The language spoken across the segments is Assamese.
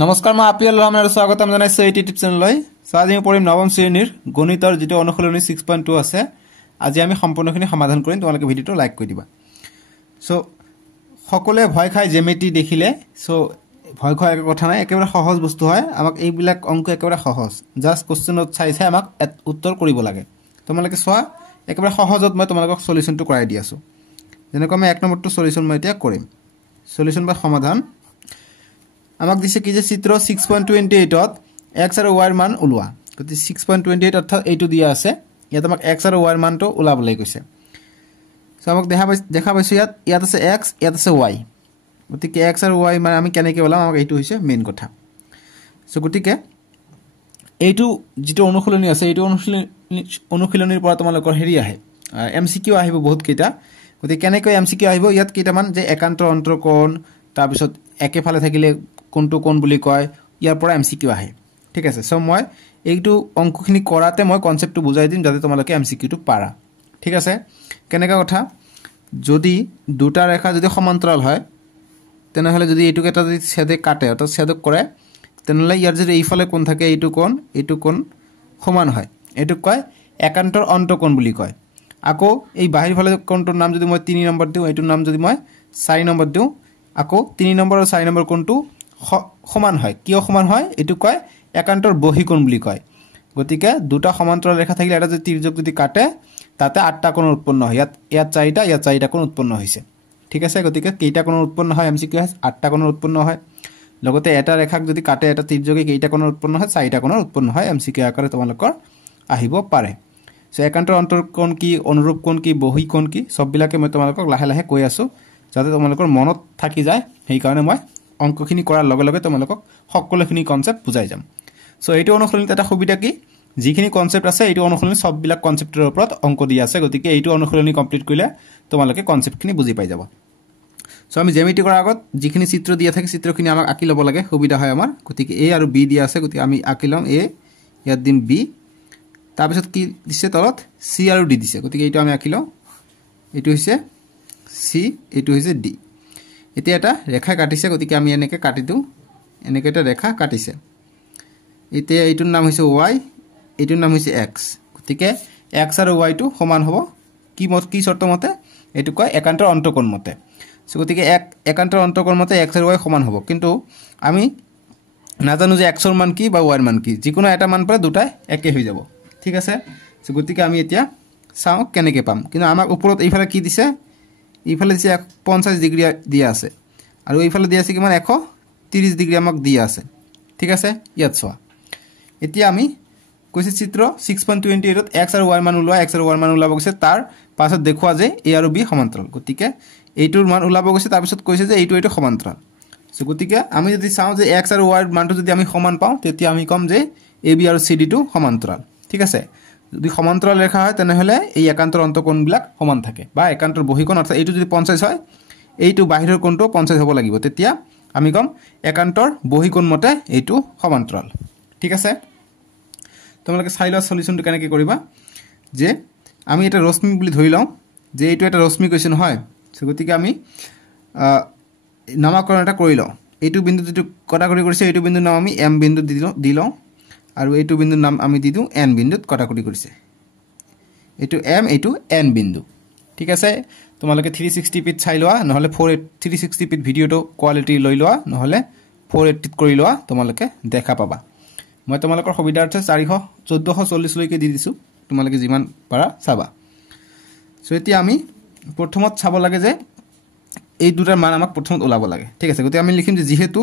নমস্কাৰ মই আপিল ৰহমানৰ স্বাগতম জনাইছো এই ইউটিউব চেনেললৈ। আজি আমি পঢ়িম নৱম শ্ৰেণীৰ গণিতৰ যেটো অনুশীলনী 6.2 আছে। আজি আমি সম্পূৰ্ণখিনি সমাধান কৰিম। তোমালোকে ভিডিওটো লাইক কৰি দিবা। সো সকলোৱে ভয় খাই জ্যামিতি দেখিলে সো ভয় খোৱা একো কথা নাই, একেবাৰে সহজ বস্তু হয়। আমাক এইবিলাক অংক একেবাৰে সহজ, জাস্ট কোশ্চেনত চাই আমাক উত্তৰ কৰিব লাগে। তোমালোকে চোৱা একেবাৰে সহজত মই তোমালোকক সলিউশনটো কৰাই দি আছো। যেনেকৈ আমি 1 নম্বৰটো সলিউশন মই এতিয়া কৰিম। সলিউশন বা সমাধান আমাক দিছে কি যে চিত্ৰ 6.28 ত x আৰু y ৰ মান উলোৱা। গতি 6.28 অৰ্থাৎ এইটো দিয়া আছে, ইয়াত আমাক x আৰু y ৰ মানটো উলাবলৈ কৈছে। সো আমাক দেখা পাইছো ইয়াত আছে x, ইয়াত আছে y। গতিকে x আৰু y মানে আমি কেনেকৈ ওলাম, আমাক এইটো হৈছে মেইন কথা। সো গতিকে এইটো যেটো অনুশীলনী আছে, এইটো অনুশীলনীৰ পৰা তোমালোকৰ হেৰি আহে, এমসিকিউ আহিব বহুত কেইটা। গতি কেনেকৈ এমসিকিউ আহিব, ইয়াত কেইটামান যে একান্তৰ অন্তৰকোণ, তাৰ পিছত একেফালে থাকিলে কোনটো কোণ বুলি কয়, ইয়াৰ পৰা এমসিকিউ আহে। ঠিক আছে, সো মই এইটো অংকখিনি কৰাতে মই কনসেপ্টটো বুজাই দিম যাতে তোমালোকে এমসিকিউটো পাৰা। ঠিক আছে, কেনেকা কথা, যদি দুটা ৰেখা যদি সমান্তৰাল হয় তেনেহলে যদি এইটো এটা যদি ছেদে কাটে অৰ্থাৎ ছেদক কৰে, তেনেহলে ইয়াৰ যদি এইফালে কোণ থাকে এইটো কোণ সমান হয়, এইটো কয় একান্তৰ অন্তঃকোণ বুলি কয়। আকৌ এই বাহিৰ ফালে কোণটোৰ নাম যদি মই 3 নম্বৰ দিওঁ, এইটোৰ নাম যদি মই 4 নম্বৰ দিওঁ, আকৌ 3 নম্বৰ আৰু 4 নম্বৰ কোণটো সমান হয়। কিয় সমান হয়, এইটো কয় একান্তৰ বহিকোণ বুলি কয়। গতিকে দুটা সমান্তৰাল ৰেখা থাকিলে এটা যদি তিৰ্যক যদি কাটে তাতে 8টা কোণ উৎপন্ন হয়। ইয়াত 4টা কোণ উৎপন্ন হৈছে। ঠিক আছে, গতিকে কেইটা কোণ উৎপন্ন হয় এমসিকিউ হয় 8টা কোণ উৎপন্ন হয়। লগতে এটা ৰেখাক যদি কাটে এটা তিৰ্যকে কেইটা কোণ উৎপন্ন হয়, 4টা কোণ উৎপন্ন হয়। এমসিকিউ আকাৰে তোমালোকৰ আহিব পাৰে। সো একান্তৰ অন্তৰকোণ কি, অনুৰূপ কোণ কি, বহিকোণ কি, সববিলাকে মই তোমালোকক লাহে লাহে কৈ আছো যাতে তোমালোকৰ মনত থাকি যায়। সেই কাৰণে মই অংকখিনি কৰাৰ লগে লগে তোমালোকক সকলোখিনি কনসেপ্ট বুজাই যাম। সো এইটো অনুশীলনীত এটা সুবিধা কি, যিখিনি কনসেপ্ট আছে এইটো অনুশীলনী সববিলাক কনসেপ্টৰ ওপৰত অংক দি আছে। গতিকে এইটো অনুশীলনী কমপ্লিট কৰিলে তোমালোকে কনসেপ্টখিনি বুজি পাই যাবা। সো আমি জ্যামিতি কৰাৰ আগত যিখিনি চিত্ৰ দিয়া থাকে চিত্ৰখিনি আমাক আঁকি ল'ব লাগে, সুবিধা হয় আমাৰ। গতিকে এ আৰু বি দিয়া আছে, গতিকে আমি আঁকি লম এ, ইয়াত দিম বি, তাৰপিছত কি দিছে তলত সি আৰু ডি দিছে। গতিকে এইটো আমি আঁকি লওঁ, এইটো হৈছে সি, এইটো হৈছে ডি। এতিয়া এটা ৰেখা কাটিছে, গতিকে আমি এনেকৈ কাটি দিওঁ, এনেকৈ এটা ৰেখা কাটিছে। এতিয়া এইটোৰ নাম হৈছে y, এইটোৰ নাম হৈছে x। গতিকে x আৰু y টো সমান হ'ব কি শৰ্ত মতে, এইটো কয় একান্তৰ অন্তঃকোণ মতে। সো গতিকে একান্তৰ অন্তঃকোণ মতে x আৰু y সমান হ'ব, কিন্তু আমি নাজানো যে x ৰ মান কি বা y ৰ মান কি, যিকোনো এটা মান পালে দুটাই একে হৈ যাব। ঠিক আছে, সো গতিকে আমি এতিয়া চাওঁ কেনেকৈ পাম। কিন্তু আমাক ওপৰত এইফালে কি দিছে, এইফালে দিছে 50 ডিগ্ৰী দিয়া আছে, আৰু এইফালে দিয়া আছে কিমান 130 ডিগ্ৰী আমাক দিয়া আছে। ঠিক আছে, ইয়াত চোৱা এতিয়া আমি কৈছে চিত্ৰ 6.28 ত x আৰু y মান ওলোৱা, x আৰু y মান ওলাব গৈছে, তাৰ পাছত দেখুৱা যে a আৰু b সমান্তৰাল। গতিকে এইটোৰ মান ওলাব গৈছে, তাৰপিছত কৈছে যে এইটো সমান্তৰাল। সো গতিকে আমি যদি চাওঁ যে x আৰু y ৰ মানটো যদি আমি সমান পাওঁ, তেতিয়া আমি কম যে a b আৰু c d টো সমান্তৰাল। ঠিক আছে, যদি সমান্তৰাল ৰেখা হয় তেনেহলে এই একান্তৰ অন্তঃকোণবিলাক সমান থাকে, বা একান্তৰ বহিকোণ অৰ্থাৎ এইটো যদি 50 হয় এইটো বাহিৰৰ কোণটো 50 হ'ব লাগিব, তেতিয়া আমি কম একান্তৰ বহিকোণ মতে এইটো সমান্তৰাল। ঠিক আছে, তোমালোকে চাই লোৱা সলিউশনটো কেনেকৈ কৰিবা। যে আমি এটা ৰশ্মি বুলি ধৰি লওঁ যে এইটো এটা ৰশ্মি কৈছে নহয়। সো গতিকে আমি নামাকৰণ এটা কৰি লওঁ। এইটো বিন্দু যেটো কটাকটি কৰিছে এইটো বিন্দুৰ নাম আমি m বিন্দু দি লওঁ, আৰু এইটো বিন্দুৰ নাম আমি দি দিওঁ n বিন্দুত কটাকটি কৰিছে। এইটো m, এইটো n বিন্দু। ঠিক আছে, তোমালোকে 360p চাই লোৱা, নহলে 360p ভিডিওটো কোৱালিটি লৈ লোৱা, নহলে 480 কৰি লোৱা, তোমালোকে দেখা পাবা। মই তোমালোকৰ সুবিধাৰ্থে 1440 লৈকে দি দিছো, তোমালোকে যিমান পাৰা চাবা। সো এতিয়া আমি প্ৰথমত চাব লাগে যে এই দুটাৰ মান আমাক প্ৰথমত ওলাব লাগে। ঠিক আছে, গতিকে আমি লিখিম যে যিহেতু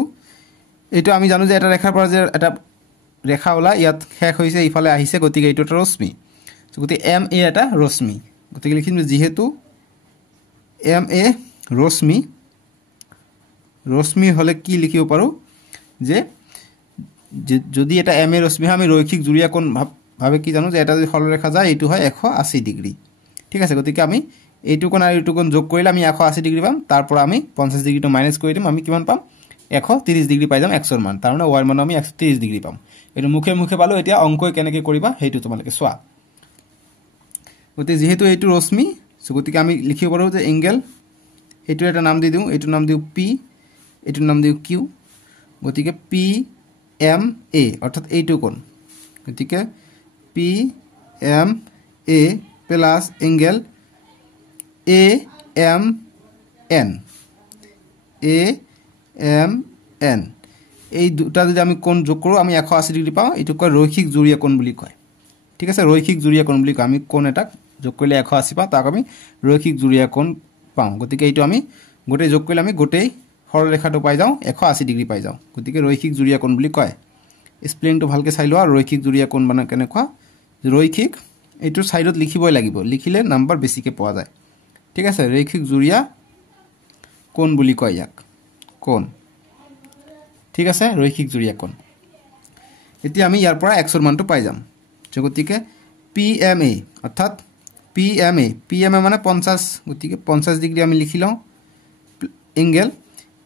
এইটো আমি জানো যে এটা ৰেখাৰ পৰা যে এটা ৰেখা ওলাই ইয়াত শেষ হৈছে, ইফালে আহিছে, গতিকে এইটো এটা ৰশ্মি। সো গতিকে এম এ এটা ৰশ্মি, গতিকে লিখিম যে যিহেতু এম এ ৰশ্মি হলে কি লিখিব পাৰো যে যদি এটা এম এ ৰশ্মি হয় আমি ৰৈখিক জুৰীয়া কোণ ভাবে কি জানো যে এটা যদি সৰলৰেখা যায় এইটো হয় 180 ডিগ্ৰী। ঠিক আছে, গতিকে আমি এইটো কোণ আৰু এইটো কোণ যোগ কৰিলে আমি 180 ডিগ্ৰী পাম, তাৰ পৰা আমি 50 ডিগ্ৰীটো মাইনাস কৰি দিম, আমি কিমান পাম 130 ডিগ্ৰী পাই যাম x ৰ মান, তাৰ মানে y ৰ মান আমি 130 ডিগ্ৰী পাম। এইটো মুখে মুখে পালো। এতিয়া অংক কেনেকৈ কৰিবা সেইটো তোমালোকে চোৱা। গতিকে যেহেতু এইটো ৰশ্মি, সো গতিকে আমি লিখিব পাৰো যে এংগেল, এইটো এটা নাম দি দিওঁ, এইটো নাম দিওঁ p, এইটো নাম দিওঁ q, গতিকে পি এম এ অৰ্থাৎ এইটো কোণ গতিকে P M A plus angle A M N এই দুটা যদি আমি কোণ যোগ কৰোঁ আমি 180 ডিগ্ৰী পাওঁ এইটো কয় ৰৈখিক জুৰীয়া কোণ বুলি কয় ঠিক আছে ৰৈখিক জুৰীয়া কোণ বুলি কয় আমি কোণ এটাক যোগ কৰিলে 180 পাওঁ তাক আমি ৰৈখিক জুৰীয়া কোণ পাওঁ গতিকে এইটো আমি গোটেই যোগ কৰিলে আমি গোটেই সৰলৰেখাটো পাই যাওঁ 180 ডিগ্ৰী পাই যাওঁ গতিকে ৰৈখিক জুৰীয়া কোণ বুলি কয় স্প্লিনটো ভালকৈ চাই লোৱা ৰৈখিক জুৰীয়া কোণ মানে কেনেকুৱা ৰৈখিক এইটো সাইডত লিখিবই লাগিব লিখিলে নাম্বাৰ বেছিকৈ পোৱা যায় ঠিক আছে ৰৈখিক জুৰীয়া কোণ বুলি কয় ইয়াক কোণ ঠিক আছে ৰৈখিক জুৰীয়া কোণ এতিয়া আমি ইয়াৰ পৰা x ৰ মানটো পাই যাম গতিকে PMA অৰ্থাৎ PMA মানে 50 গতিকে 50 ডিগ্ৰী আমি লিখি লওঁ এংগেল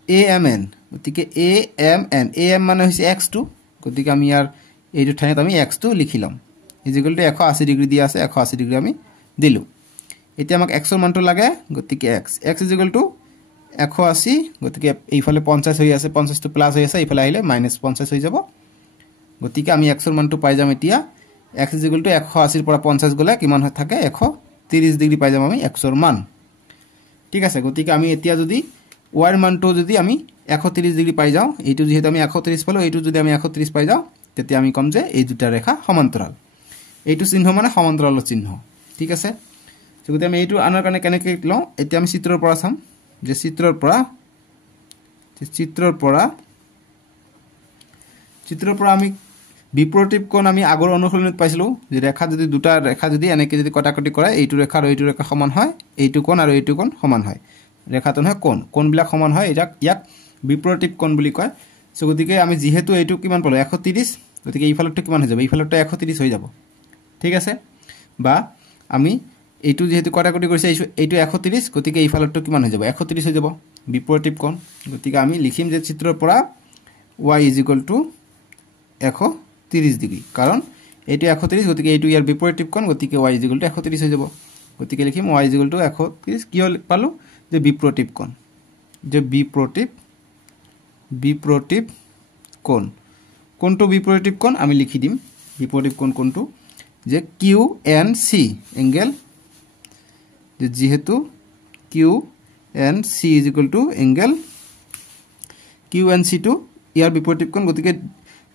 AMN গতিকে AM মানে হৈছে x2 গতিকে আমি ইয়াৰ এইটো ঠাইত আমি x2 লিখি লম ইকুৱেল টু 180 ডিগ্ৰী দিয়া আছে 180 ডিগ্ৰী আমি দিলো এতিয়া আমাক x ৰ মানটো লাগে গতিকে x ইকুৱেল টু 180 গতিকে এইফালে 50 হৈ আছে 50 টো প্লাস হৈ আছে এইফালে আহিলে -50 হৈ যাব গতিকে আমি x ৰ মানটো পাই যাম এতিয়া x ইকুৱেল টু 180 ৰ পৰা 50 গলে কিমান হৈ থাকে 130 ডিগ্ৰী পাই যাম আমি x ৰ মান ঠিক আছে গতিকে আমি এতিয়া যদি y ৰ মানটো যদি আমি 130 ডিগ্ৰী পাই যাওঁ এইটো যেহেতু আমি 130 পালো এইটো যদি আমি 130 পাই যাওঁ তেতিয়া আমি কম যে এই দুটা ৰেখা সমান্তৰাল এইটো চিহ্ন মানে সমান্তৰালৰ চিহ্ন ঠিক আছে গতিকে আমি এইটো আনৰ কাৰণে কেনেকৈ লওঁ এতিয়া আমি চিত্ৰৰ পৰা চাম যে চিত্ৰৰ পৰা আমি বিপৰীত কোণ আমি আগৰ অনুশীলনত পাইছিলো যে ৰেখা যদি দুটা ৰেখা যদি এনেকৈ যদি কটাকটি কৰে এইটো ৰেখা আৰু এইটো ৰেখা সমান হয় এইটো কোণ আৰু এইটো কোণ সমান হয় ৰেখাটো নহয় কোণবিলাক সমান হয় ইয়াক বিপৰীত কোণ বুলি কয় সো গতিকে আমি যেহেতু এইটো কিমান পালো 130 গতিকে এইফালটো কিমান হৈ যাব এইফালটো 130 হৈ যাব ঠিক আছে বা আমি এইটো যেহেতু কটাকটি কৰিছে এইটো 130 গতিকে এইফালটো কিমান হৈ যাব 130 হৈ যাব বিপৰীত কোণ গতিকে আমি লিখিম যে চিত্ৰৰ পৰা y = 130 ডিগ্ৰী কাৰণ এইটো 130 গতিকে এইটো ইয়াৰ বিপৰীত কোণ গতিকে y = 130 হৈ যাব গতিকে লিখিম y = 130 কি পালো যে বিপৰীত কোণ যে বিপৰীত কোণ কোনটো বিপৰীত কোণ আমি লিখি দিম বিপৰীত কোণ কোনটো যে QNC এংগেল যেহেতু QNC = এংগেল QNC টু ইয়াৰ বিপৰীত কোণ গতিকে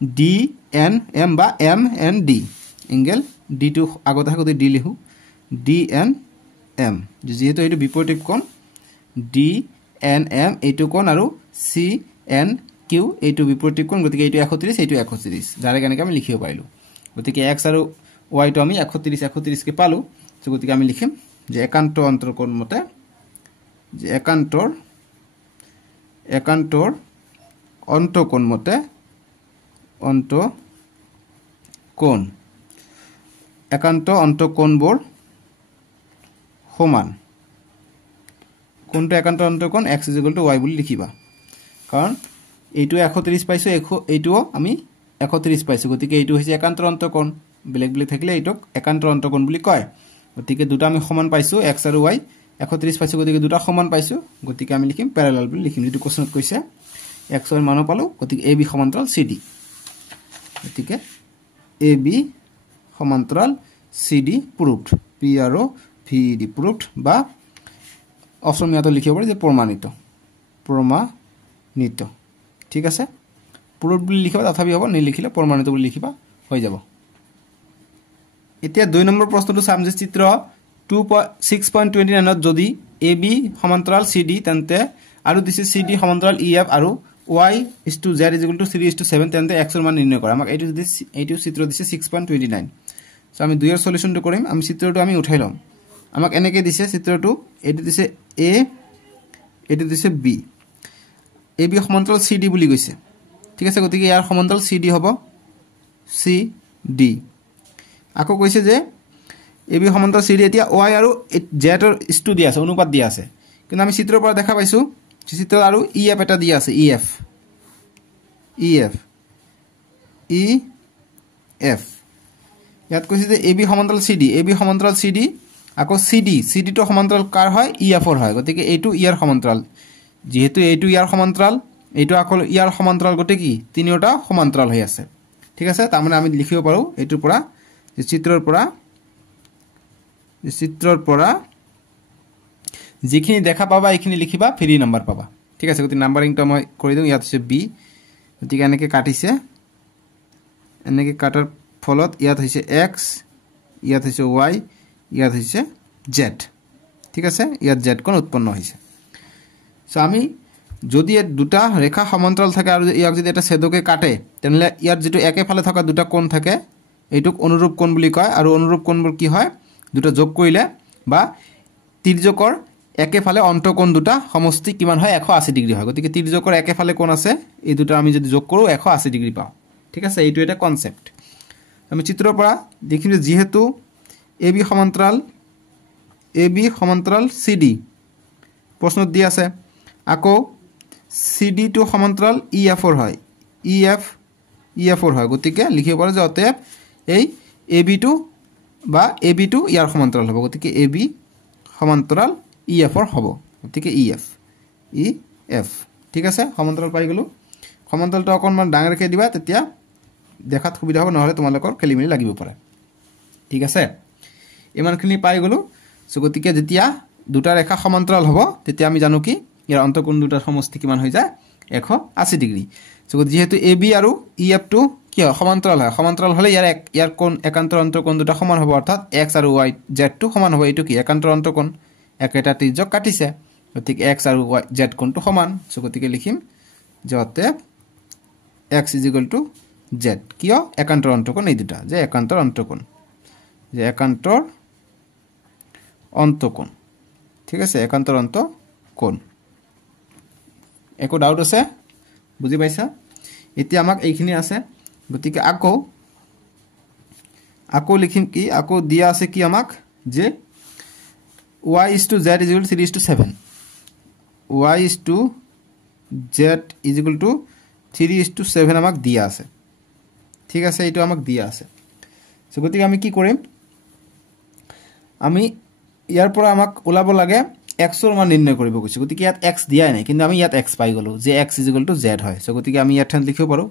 DNM বা MND এংগেল D টু আগত আগতে D লিখো DNM যেহেতু এইটো বিপৰীত কোণ DNM এইটো কোণ আৰু CNQ এইটো বিপৰীত কোণ গতিকে এইটো 130 এইটো 130 যাৰে কেনেকৈ আমি লিখিব পাৰিলো গতিকে x আৰু y টো আমি 130 কে পালো সো গতিকে আমি লিখিম যে একান্ত অন্তৰকোণ মতে যে একান্তৰ অন্তঃকোণ মতে একান্ত অন্তঃকোণবোৰ সমান কোনটো একান্ত অন্তঃকোণ x = y বুলি লিখিবা কাৰণ এইটো 130 পাইছো এইটোও আমি 130 পাইছো গতিকে এইটো হৈছে একান্ত অন্তঃকোণ বেলেগ বেলেগ থাকিলে এইটোক একান্ত অন্তঃকোণ বুলি কয় গতিকে দুটা আমি সমান পাইছো x আৰু y 130 পাইছো গতিকে দুটা সমান পাইছো গতিকে আমি লিখিম প্যাৰালাল বুলি লিখিম যেটো কোৱেশ্চনত কৈছে x ৰ মান পালো গতিকে AB সমান্তৰাল CD গতিকে AB সমান্তৰাল CD proved P আৰু VD proved বা অসমীয়াটো লিখিব পাৰি যে প্ৰমাণিত ঠিক আছে proved বুলি লিখিবা তথাপি হ'ব নিলিখিলে প্ৰমাণিত বুলি লিখিবা হৈ যাব এতিয়া 2 নম্বৰ প্ৰশ্নটো চাম যে চিত্ৰ 6.29 ত যদি AB সমান্তৰাল CD তেন্তে আৰু দিছে CD সমান্তৰাল EF আৰু y = z = 3:7 তেন্তে x ৰ মান নিৰ্ণয় কৰা আমাক এইটো চিত্ৰ দিছে 6.29 সো আমি 2 এৰ সলিউশনটো কৰিম আমি চিত্ৰটো আমি উঠাই লম আমাক এনেকৈ দিছে চিত্ৰটো এটো দিছে A এটো দিছে B AB সমান্তৰাল CD বুলি কৈছে ঠিক আছে গতিকে ইয়াৰ সমান্তৰাল CD হ'ব CD আকৌ কৈছে যে AB সমান্তৰাল CD এতিয়া y আৰু z ৰ স্তু দিয়া আছে অনুপাত দিয়া আছে কিন্তু আমি চিত্ৰৰ পৰা দেখা পাইছো চিত্ৰ আৰু EF এটা দিয়া আছে EF ইয়াত কৈছে যে AB সমান্তৰাল CD আকৌ CD টো সমান্তৰাল কাৰ হয় EF ৰ হয় গতিকে এইটো ইয়াৰ সমান্তৰাল যেহেতু এইটো ইয়াৰ সমান্তৰাল এইটো আকল ইয়াৰ সমান্তৰাল গতে কি তিনিওটা সমান্তৰাল হৈ আছে ঠিক আছে তাৰ মানে আমি লিখিব পাৰো এইটোৰ পৰা চিত্ৰৰ পৰা যিখিনি দেখা পাবা এইখিনি লিখিবা ফ্ৰী নাম্বাৰ পাবা ঠিক আছে গতি নাম্বাৰিংটো মই কৰি দিও ইয়াত হৈছে বি গতিকে এনেকে কাটিছে এনেকে কাটাৰ ফলত ইয়াত হৈছে x ইয়াত হৈছে y ইয়াত হৈছে z ঠিক আছে ইয়াত z কোণ উৎপন্ন হৈছে সো আমি যদি দুটা ৰেখা সমান্তৰাল থাকে আৰু ইয়াক যদি এটা ছেদকে কাটে তেনলে ইয়াত যেটো একেফালে থকা দুটা কোণ থাকে এইটুক অনুৰূপ কোণ বুলি কয় আৰু অনুৰূপ কোণবোৰ কি হয় দুটা যোগ কৰিলে বা তিৰ্যকৰ একেফালে অন্তঃকোণ দুটা সমষ্টি কিমান হয় 180 ডিগ্ৰী হয় গতিকে তিৰ্যকৰ একেফালে কোণ আছে এই দুটা আমি যদি যোগ কৰো 180 ডিগ্ৰী পাও ঠিক আছে এইটো এটা কনসেপ্ট আমি চিত্ৰৰ পৰা দেখিম যে যেহেতু AB সমান্তৰাল CD প্ৰশ্নত দি আছে আকৌ CD টু সমান্তৰাল EF হয় EF হয় গতিকে লিখিব পাৰো যে অতএব এই AB টু ইয়াৰ সমান্তৰাল হ'ব গতিকে AB সমান্তৰাল EF হ'ব গতিকে EF ঠিক আছে সমান্তৰাল পাই গলো সমান্তৰালটো অকনমান ডাঙৰকে দিবা তেতিয়া দেখাত সুবিধা হ'ব নহলে তোমালোকৰ খেলিমেলি লাগিব পাৰে ঠিক আছে ইমানখিনি পাই গলো সো গতিকে যেতিয়া দুটা ৰেখা সমান্তৰাল হ'ব তেতিয়া আমি জানো কি ইয়াৰ অন্তঃকোণ দুটাৰ সমষ্টি কিমান হৈ যায় 180 ডিগ্ৰী সো যেহেতু AB আৰু EF টু কি হয় সমান্তৰাল হলে ইয়াৰ কোণ একান্তৰ অন্তঃকোণ দুটা সমান হ'ব অৰ্থাৎ x আৰু y z টু সমান হ'ব এইটো কি একান্তৰ অন্তঃকোণ একেটা তিৰ্যক কাটিছে গতিকে x আৰু y z কোণটো সমান সো গতিকে লিখিম যে অতএব x z কিয় একান্তৰ অন্তঃকোণ এই দুটা যে একান্তৰ অন্তঃকোণ ঠিক আছে একান্তৰ অন্তঃকোণ একো ডাউট আছে বুজি পাইছা এতিয়া আমাক এইখিনি আছে গতিকে আকৌ লিখিম কি আকৌ দিয়া আছে কি আমাক যে y is to z is equal to 3:7 y is to z is equal to 3:7 আমাক দিয়া আছে ঠিক আছে এইটো আমাক দিয়া আছে সো গতিকে আমি কি কৰিম আমি ইয়াৰ পৰা আমাক ওলাব লাগে x ৰ মান নিৰ্ণয় কৰিব কৈছে গতিকে ইয়াত x দিয়াই নাই কিন্তু আমি ইয়াত x পাই গলো যে x is equal to z হয় সো গতিকে আমি ইয়াত লিখিব পাৰো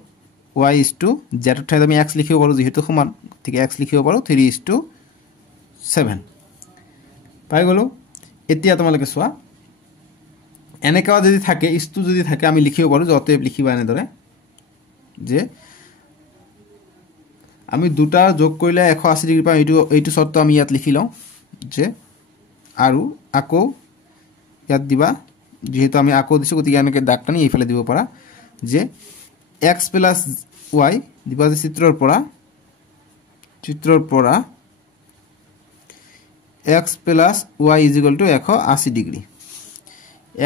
y is to z ৰ ঠাইত আমি x লিখিব পাৰো যেহেতু সমান ঠিক x লিখিব পাৰো 3:7 পাই গলো এতিয়া তোমালোকে চোৱা এনেকা যদি থাকে ইস্তু যদি থাকে আমি লিখিব পাৰো যে অতএব লিখিবা এনে দৰে যে আমি দুটা যোগ কৰিলে 180 ডিগ্ৰী পাই এইটো শৰ্ত আমি ইয়াত লিখি লওঁ যে আৰু আকৌ ইয়াত দিবা যেহেতু আমি আকৌ দিছো গতিকে এনেকে দাগ টানি এইফালে দিব পাৰা যে x + y দিবা যে চিত্ৰৰ পৰা x + y = 180 ডিগ্ৰী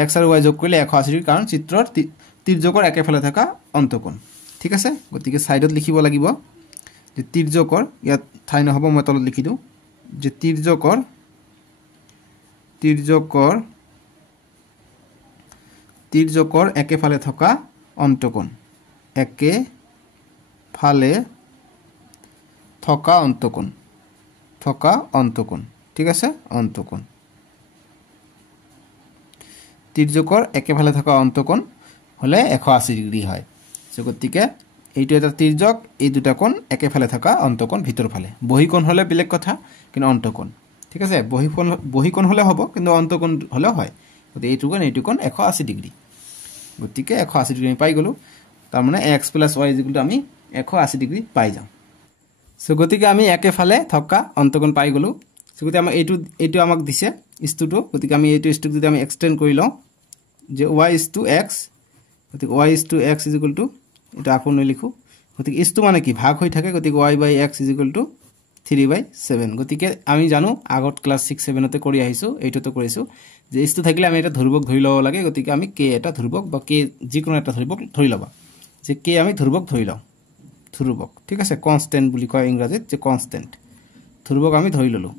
x আৰু y যোগ কৰিলে 180 ডিগ্ৰী কাৰণ চিত্ৰৰ তিৰ্যকৰ একেফালে থকা অন্তঃকোণ ঠিক আছে গতিকে সাইডত লিখিব লাগিব যে তিৰ্যকৰ ইয়াত ঠাই নহব মই তলত লিখি দিও যে তিৰ্যকৰ একেফালে থকা অন্তঃকোণ ঠিক আছে অন্তঃকোণ তিৰ্যকৰ একেফালে থকা অন্তঃকোণ হলে 180 ডিগ্ৰী হয় সো গতিকে এইটো এটা তিৰ্যক এই দুটা কোণ একেফালে থকা অন্তঃকোণ ভিতৰ ফালে বহিকোণ হলে বেলেগ কথা কিন্তু অন্তঃকোণ ঠিক আছে বহিকোণ হলে হ'ব কিন্তু অন্তঃকোণ হলে হয় গতিকে এইটো কোণ 180 ডিগ্ৰী গতিকে 180 ডিগ্ৰী পাই গলো তাৰ মানে x + y = আমি 180 ডিগ্ৰী পাই যাম সো গতিকে আমি একেফালে থকা অন্তঃকোণ পাই গলো সো গতিকে আমি এইটো আমাক দিছে ইস্তুটো গতিকে আমি এইটো ইস্তুক যদি আমি এক্সটেন্ড কৰি লওঁ যে y is to x গতিকে y is to x = এটা আকৌ লিখো গতিকে ইস্তু মানে কি ভাগ হৈ থাকে গতিকে y/x = 3/7 গতিকে আমি জানো আগত ক্লাস 6 7 তে কৰি আহিছো এইটোতে কৰিছো যে ইস্তু থাকিলে আমি এটা ধ্ৰুবক ধৰি লব লাগে গতিকে আমি k এটা ধ্ৰুবক বা k যিকোনো এটা ধ্ৰুবক ধৰি লবা যে k আমি ধ্ৰুবক ধৰি লওঁ ধ্ৰুবক ঠিক আছে কনস্ট্যান্ট বুলি কয় ইংৰাজীত যে কনস্ট্যান্ট ধ্ৰুবক আমি ধৰি ললো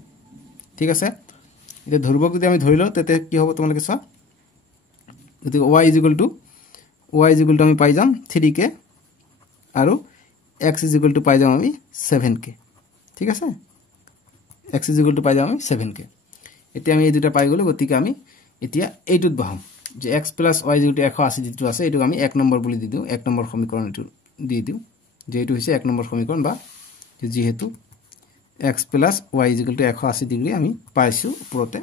ঠিক আছে এটা ধ্ৰুবক যদি আমি ধৰি লওঁ তেতে কি হ'ব তোমালোকে চোৱা গতিকে y = আমি পাই যাম 3k আৰু x = পাই যাম আমি 7k ঠিক আছে x = পাই যাম আমি 7k এতিয়া আমি এই দুটা পাই গলো গতিকে আমি এতিয়া এইটোত বহাম যে x + y = 180 যেটো আছে এটো আমি 1 নম্বৰ বুলি দি দিও 1 নম্বৰ সমীকৰণ এটো দি দিও যে এটো হৈছে 1 নম্বৰ সমীকৰণ বা যেহেতু x + y = 180 ডিগ্ৰী আমি পাইছো ওপৰতে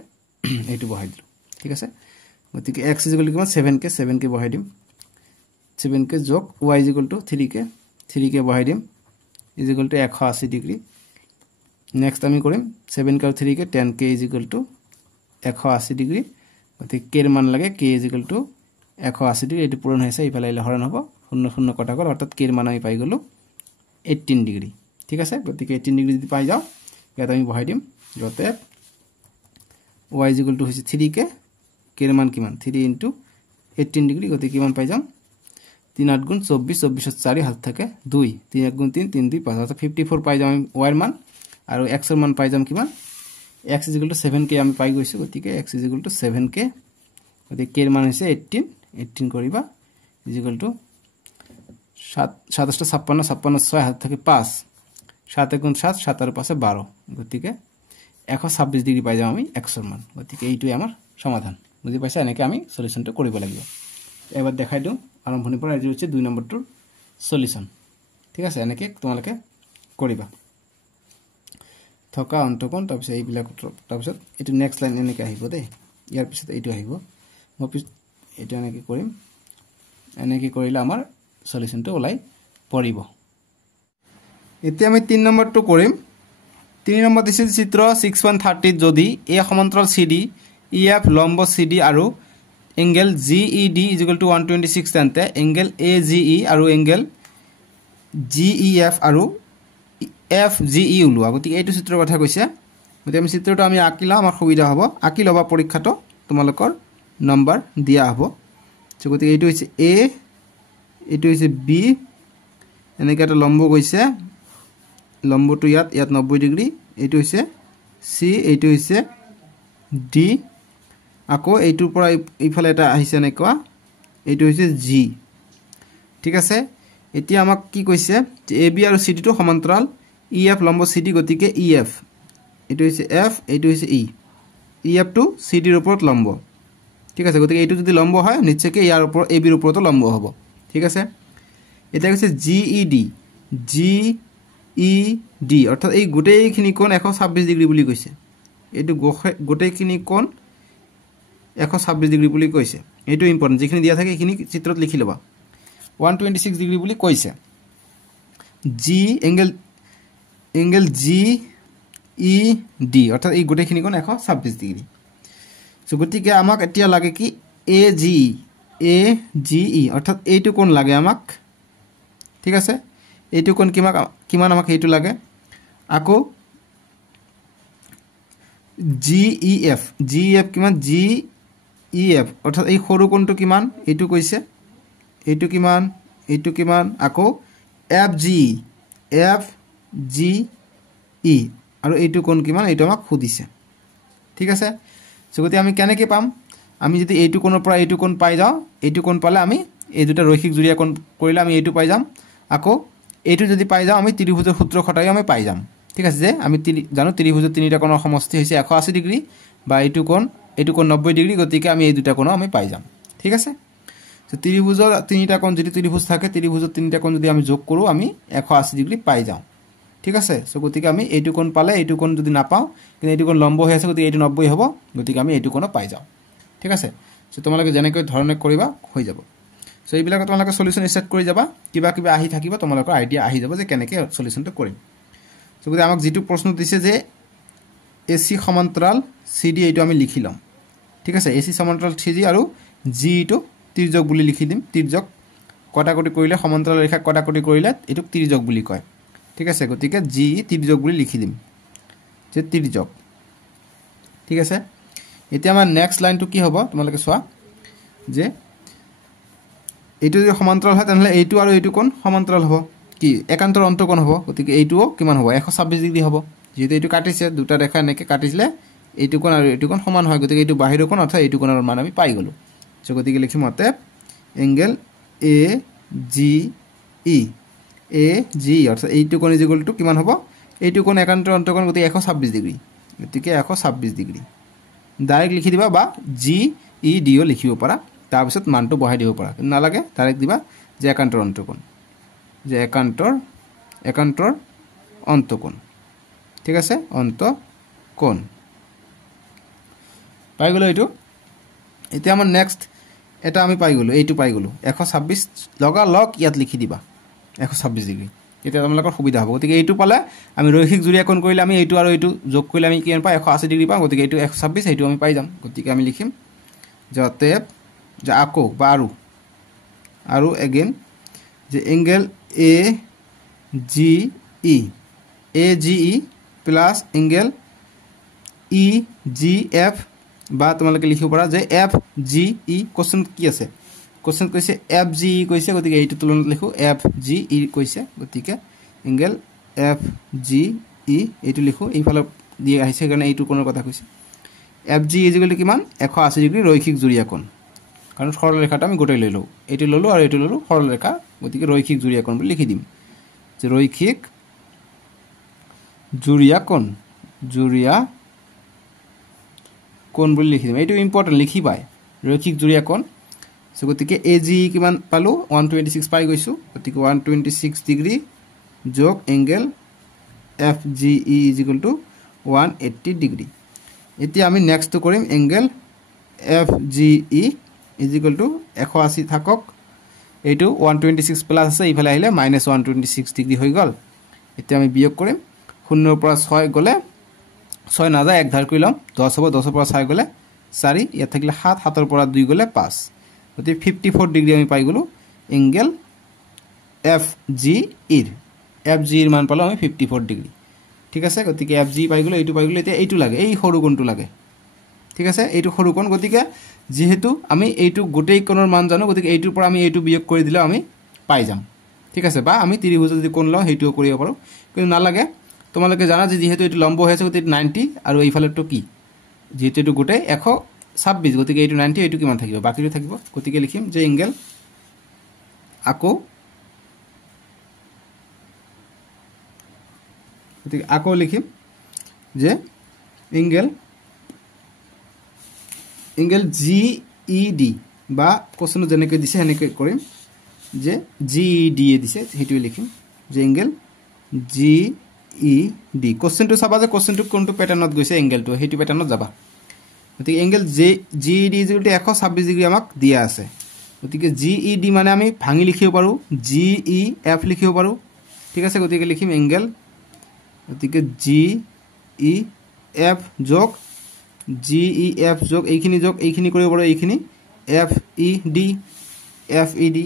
এটো বহাই দিলো ঠিক আছে গতিকে x = কিমান 7k বহাই দিম 7k যোগ y = 3k বহাই দিম = 180 ডিগ্ৰী নেক্সট আমি কৰিম 7k আৰু 3k 10k = 180 ডিগ্ৰী গতিকে k এৰ মান লাগে k = 180 ডিগ্ৰী এটো পূৰণ হৈছে ইফালে ইলে হৰণ হ'ব 0 0 কটা গল অৰ্থাৎ k এৰ মান আমি পাই গলো 18 ডিগ্ৰী ঠিক আছে গতিকে 18 ডিগ্ৰী যদি পাই যাও ইয়াত আমি বহাই দিম যতে y = হৈছে 3k k এর মান কিমান 3 * 18 ডিগ্ৰী গতিকে কিমান পাই যাম 3 8 গুণ 24 24 4 হাত থাকে 2 3 1 গুণ 3 3 2 5 অর্থাৎ 54 পাই যাম y এর মান আৰু x এর মান পাই যাম কিমান x = 7k আমি পাই গৈছো গতিকে x = 7k গতিকে k এর মান হৈছে 18 কৰিবা = 7 7 56 56 6 হাত থাকে 5 7 গুণ 7 7 আর 5 12 গতিকে 126 ডিগ্ৰী পাই যাম আমি x এৰ মান গতিকে এইটোই আমাৰ সমাধান বুজি পাইছা এনেকে আমি সলিউশনটো কৰিব লাগিব এবাৰ দেখাই দিও আৰম্ভণিৰ পৰা এই হচ্ছে 2 নম্বৰটোৰ সলিউশন ঠিক আছে এনেকে তোমালোকে কৰিবা থকা অন্তকোণ তাৰ পিছত এইবিলাক তাৰ পিছত এটো নেক্সট লাইন এনেকে আহিব দে ইয়াৰ পিছত এইটো আহিব মই এটা এনেকে কৰিম এনেকে কৰিলে আমাৰ সলিউশনটো ওলাই পৰিব এতিয়া আমি 3 নম্বৰটো কৰিম 3 নম্বৰ দিছিল চিত্ৰ 6130 যদি এ সমান্তৰাল CD EF লম্ব CD আৰু এংগেল GED = 126 তেন্তে এংগেল AGE আৰু এংগেল GEF আৰু FGE উলোৱা গতিকে এইটো চিত্ৰৰ কথা কৈছে গতিকে আমি চিত্ৰটো আমি আঁকিলা আমাৰ সুবিধা হ'ব আঁকি লবা পৰীক্ষাটো তোমালোকৰ নম্বৰ দিয়া হ'ব গতিকে এইটো হৈছে A এইটো হৈছে B এনেকৈ এটা লম্ব গৈছে লম্বটো ইয়াত 90 ডিগ্ৰী এইটো হৈছে C এইটো হৈছে D আকৌ এইটোৰ পৰা ইফালে এটা আহিছে নেকুৱা এইটো হৈছে G ঠিক আছে এতিয়া আমাক কি কৈছে যে AB আৰু CD টো সমান্তৰাল EF লম্ব CD গতিকে EF এইটো হৈছে F এইটো হৈছে E EF টো CD ৰ ওপৰত লম্ব ঠিক আছে গতিকে এইটো যদি লম্ব হয় নিশ্চয়কৈ ইয়াৰ ওপৰত AB ৰ ওপৰতো লম্ব হ'ব ঠিক আছে এটা কৈছে GED অৰ্থাৎ এই গোটেইখিনি কোণ 126 ডিগ্ৰী বুলি কৈছে এইটো গোটেইখিনি কোণ 126 ডিগ্ৰী বুলি কৈছে এইটো ইম্পৰ্টেন্ট যিখিনি দিয়া থাকে এইখিনি চিত্ৰত লিখি লবা 126 ডিগ্ৰী বুলি কৈছে G এংগেল GED অৰ্থাৎ এই গোটেইখিনি কোণ 126 ডিগ্ৰী সো গতিকে আমাক এতিয়া লাগে কি AGE অৰ্থাৎ এইটো কোণ লাগে আমাক ঠিক আছে এইটো কোণ কিমান আমাক এইটো লাগে আকৌ GEF কিমান GEF অৰ্থাৎ এই সৰু কোণটো কিমান এইটো কৈছে এইটো কিমান আকৌ FGE আৰু এইটো কোণ কিমান এইটো আমাক খুদিছে ঠিক আছে সো গতি আমি কেনেকৈ পাম আমি যদি এইটো কোণৰ পৰা এইটো কোণ পাই যাও এইটো কোণ পালে আমি এই দুটা ৰৈখিক জুৰিয়া কোণ কৰিলে আমি এইটো পাই যাম আকৌ এইটো যদি পাই যাও আমি ত্ৰিভুজৰ সূত্ৰ খটাই আমি পাই যাম ঠিক আছে যে আমি জানো ত্ৰিভুজৰ তিনিটা কোণৰ সমষ্টি হৈছে 180 ডিগ্ৰী বা এইটো কোণ 90 ডিগ্ৰী গতিকে আমি এই দুটা কোণ আমি পাই যাম ঠিক আছে তো ত্ৰিভুজৰ তিনিটা কোণ যদি ত্ৰিভুজ থাকে ত্ৰিভুজৰ তিনিটা কোণ যদি আমি যোগ কৰো আমি 180 ডিগ্ৰী পাই যাও ঠিক আছে সো গতিকে আমি এইটো কোণ পালে এইটো কোণ যদি না পাও কিন্তু এইটো কোণ লম্ব হৈ আছে গতিকে এইটো 90 হ'ব গতিকে আমি এইটো কোণ পাই যাও ঠিক আছে সো তোমালোকে যেনেকৈ ধৰণে কৰিবা হৈ যাব সো এইবিলাক তোমালোকে সলিউশন সেট কৰি যাবা কিবা আহি থাকিব তোমালোকৰ আইডিয়া আহি যাব যে কেনেকৈ সলিউশনটো কৰিম সো গতিকে আমাক যেটো প্ৰশ্ন দিছে যে AC সমান্তৰাল CD এইটো আমি লিখি লম ঠিক আছে AC সমান্তৰাল CD আৰু G টো তিৰ্যক বুলি লিখি দিম তিৰ্যক কটাকটি কৰিলে সমান্তৰাল ৰেখা কটাকটি কৰিলে এটো তিৰ্যক বুলি কয় ঠিক আছে গতিকে G তিৰ্যক বুলি লিখি দিম যে তিৰ্যক ঠিক আছে এতিয়া আমাৰ নেক্সট লাইনটো কি হ'ব তোমালোকে চোৱা যে এইটো যদি সমান্তৰাল হয় তেনহলে এইটো আৰু এইটো কোণ সমান্তৰাল হ'ব কি একান্তৰ অন্তকোণ হ'ব গতিকে এইটোও কিমান হ'ব 126 ডিগ্ৰী হ'ব যেহেতু এইটো কাটিছে দুটা ৰেখা এনেকৈ কাটিছিলে এইটো কোণ আৰু এইটো কোণ সমান হয় গতিকে এইটো বাহিৰৰ কোণ অৰ্থাৎ এইটো কোণৰ মান আমি পাই গলো সো গতিকে লিখিম অতএব এংগেল AGE অর্থাৎ এইটো কোণ ইজ ইকুয়াল টু কিমান হ'ব এইটো কোণ একান্তৰ অন্তকোণ গতি 126 ডিগ্ৰী গতিকে 126 ডিগ্ৰী ডাইৰেক্ট লিখি দিবা বা GED ও লিখিব পাৰা তাৰপিছত মানটো বহাই দিব পাৰা কিন্তু নালাগে ডাইৰেক্ট দিবা যে একান্তৰ অন্তকোণ যে একান্তৰ অন্তকোণ ঠিক আছে অন্তকোণ পাই গ'লো এইটো এতিয়া আমাৰ নেক্সট এটা আমি পাই গ'লো এইটো পাই গ'লো 126 লগালগ ইয়াত লিখি দিবা 126 ডিগ্ৰী এতিয়া তোমালোকৰ সুবিধা হ'ব গতিকে এইটো পালে আমি ৰৈখিক জুৰীয়া কোণ কৰিলে আমি এইটো আৰু এইটো যোগ কৰিলে আমি কিমান পাই 180 ডিগ্ৰী পাম গতিকে এইটো 126 এইটো আমি পাই যাম গতিকে আমি লিখিম যে অতএব যে আকৌ বা আৰু এগেইন যে angle AGE plus angle EGF বা তোমালোকে লিখিব পাৰা যে FGE কোশ্চেন কি আছে কোশ্চেন কৈছে FGE কৈছে গতিকে এইটো তুলনাত লিখো FGE কৈছে গতিকে এংগেল FGE এইটো লিখো এইফালে দিয়ে আহিছে কাৰণ এইটো কোণৰ কথা কৈছে FGE ইকুৱেল টু কিমান 180 ডিগ্ৰী ৰৈখিক জুৰীয়া কোণ কাৰণ সৰল ৰেখাটো আমি গোটেই লৈ লও এইটো ললো আৰু এইটো ললো সৰল ৰেখা গতিকে ৰৈখিক জুৰীয়া কোণ বুলি লিখি দিম যে ৰৈখিক জুৰীয়া কোণ বুলি লিখি দিম এইটো ইম্পৰ্টেন্ট লিখি পাই ৰৈখিক জুৰীয়া কোণ সো গতিকে AGE কিমান পালো 126 পাই গৈছো গতিকে 126 ডিগ্ৰী যোগ angle FGE equal to 180 degree এতিয়া আমি নেক্সট কৰিম এংগেল FGE ইকুৱেল টু 180 থাকক এইটো 126 প্লাস আছে ইফালে আহিলে -126 ডিগ্ৰী হৈ গল এতিয়া আমি বিয়োগ কৰিম 0 পৰা 6 গলে 6 না যায় এক ধাৰ কৰি লম 10 হ'ব 10 পৰা 6 গলে 4 ইয়া থাকিলে 7 7 পৰা 2 গলে 5 গতি 54 ডিগ্ৰী আমি পাই গলো এংগেল FGE এৰ মান পালো আমি 54 ডিগ্ৰী ঠিক আছে গতিকে FGE পাই গলো এইটো এতিয়া এইটো লাগে এই সৰু কোণটো লাগে ঠিক আছে এইটো সৰু কোণ গতিকে যেহেতু আমি এইটো গোটেই কোণৰ মান জানো গতিকে এইটোৰ পৰা আমি এইটো বিয়োগ কৰি দিলে আমি পাই যাম ঠিক আছে বা আমি ত্ৰিভুজ যদি কোণ লও হেইটোও কৰিব পাৰো কিন্তু নালাগে তোমালোকে জানা যে যেহেতু এটো লম্ব হৈ আছে গতিকে 90 আৰু এইফালেটো কি যেহেতু এটো গোটেই 126 গতিকে এইটো 90 এইটো কিমান থাকিব বাকিটো থাকিব গতিকে লিখিম যে এংগেল আকৌ লিখিম যে এংগেল GED বা কোশ্চেন যেনেকৈ দিছে হেনেকৈ কৰিম যে GED দিছে হেইটো লিখিম যে এংগেল GED কোশ্চেনটো চাবা যে কোশ্চেনটো কোনটো প্যাটাৰ্ণত গৈছে এংগেলটো হেইটো প্যাটাৰ্ণত যাবা গতিকে এংগেল GED 126 ডিগ্ৰী আমাক দিয়া আছে গতিকে GED মানে আমি ভাঙি লিখিব পাৰো GEF লিখিব পাৰো ঠিক আছে গতিকে লিখিম এংগেল গতিকে GEF যোগ GEF যোগ এইখিনি কৰিব পাৰো এইখিনি FED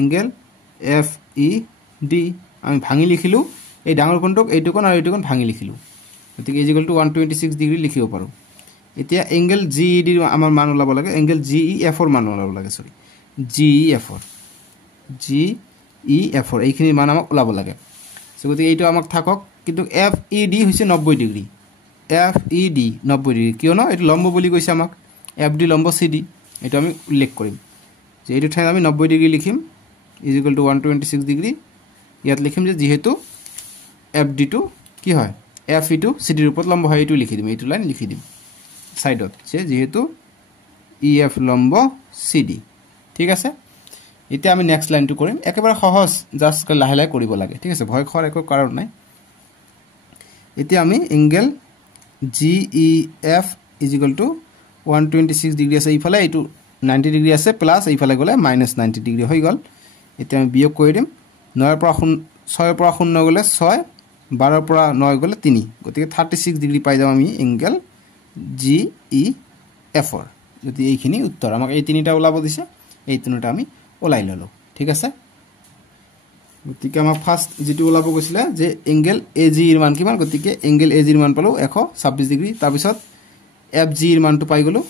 এংগেল FED আমি ভাঙি লিখিলো এই ডাঙৰ কোণটোক এইটো কোণ আৰু এইটো কোণ ভাঙি লিখিলো গতিকে ইজ ইকুৱেল টু 126 ডিগ্ৰী লিখিব পাৰো এতিয়া এংগেল GED আমাৰ মান ওলাব লাগে এংগেল GEF ৰ মান ওলাব লাগে সৰি GEF এইখিনি মান আমাক ওলাব লাগে সো গতিকে এইটো আমাক থাকক কিন্তু FED হৈছে 90 ডিগ্ৰী FED 90 ডিগ্ৰী কিয়নো এটো লম্ব বুলি কৈছে আমাক FD লম্ব CD এটো আমি উল্লেখ কৰিম যে এইটো ঠাইত আমি 90 ডিগ্ৰী লিখিম ইজ ইকুৱেল টু 126 ডিগ্ৰী ইয়াত লিখিম যে যেহেতু FD টো কি হয় FE টো CD ৰ ওপৰত লম্ব হয় এইটো লিখি দিম এইটো লাইন লিখি দিম সাইডত যে যেহেতু EF লম্ব CD ঠিক আছে এতিয়া আমি নেক্সট লাইনটো কৰিম একেবাৰে সহজ জাস্ট লাহে লাহে কৰিব লাগে ঠিক আছে ভয় খৰ একো কাৰণ নাই এতিয়া আমি angle GEF is equal to 126 degree আছে ইফালে এইটো 90 ডিগ্ৰী আছে প্লাস এইফালে গলে -90 ডিগ্ৰী হৈ গল এতিয়া আমি বিয়োগ কৰি দিম 9 পৰা 6 পৰা 0 গলে 6 12 পৰা 9 গলে 3 গতিকে 36 ডিগ্ৰী পাই যাম আমি এংগেল GEF যদি এইখিনি উত্তৰ আমাক এই তিনিটা ওলাব দিছে এই তিনিটা আমি ওলাই ললো ঠিক আছে গতিকে আমাৰ ফাৰ্স্ট যেটো ওলাব গৈছিল যে এংগেল AG এৰ মান কিমান গতিকে এংগেল AG এৰ মান পালো 126 ডিগ্ৰী তাৰ পিছত FG এৰ মানটো পাই গলো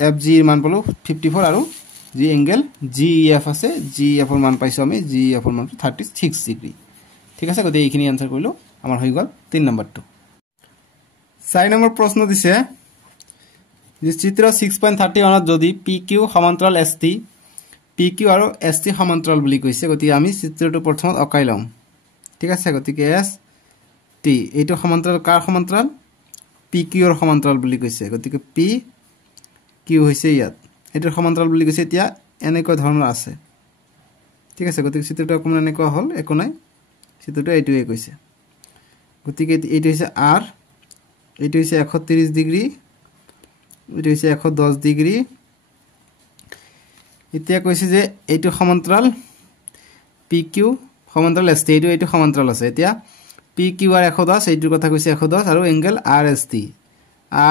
FG এৰ মান পালো 54 আৰু যি এংগেল GEF আছে GEF এৰ মান পাইছো আমি GEF এৰ মান 36 ডিগ্ৰী ঠিক আছে গতিকে এইখিনি আনসাৰ কৰিলো আমাৰ হৈ গল 3 নম্বৰটো 4 নম্বৰ প্ৰশ্ন দিছে যে চিত্ৰ 6.31 ত যদি PQ সমান্তৰাল ST PQ আৰু ST সমান্তৰাল বুলি কৈছে গতিকে আমি চিত্ৰটো প্ৰথমত অকাই লম ঠিক আছে গতিকে ST এইটো সমান্তৰাল কাৰ সমান্তৰাল PQ ৰ সমান্তৰাল বুলি কৈছে গতিকে PQ হৈছে ইয়াত এটাৰ সমান্তৰাল বুলি কৈছে এতিয়া এনেকুৱা ধৰণৰ আছে ঠিক আছে গতিকে চিত্ৰটো অকমান এনেকুৱা হল একো নাই চিত্ৰটো এইটোৱে কৈছে গতিকে এইটো হৈছে r এইটো হৈছে 130 ডিগ্ৰী এইটো হৈছে 110 ডিগ্ৰী এতিয়া কৈছে যে এইটো সমান্তৰাল pq সমান্তৰাল st এইটো সমান্তৰাল আছে এতিয়া pq আৰ 110 এইটোৰ কথা কৈছে 110 আৰু এংগল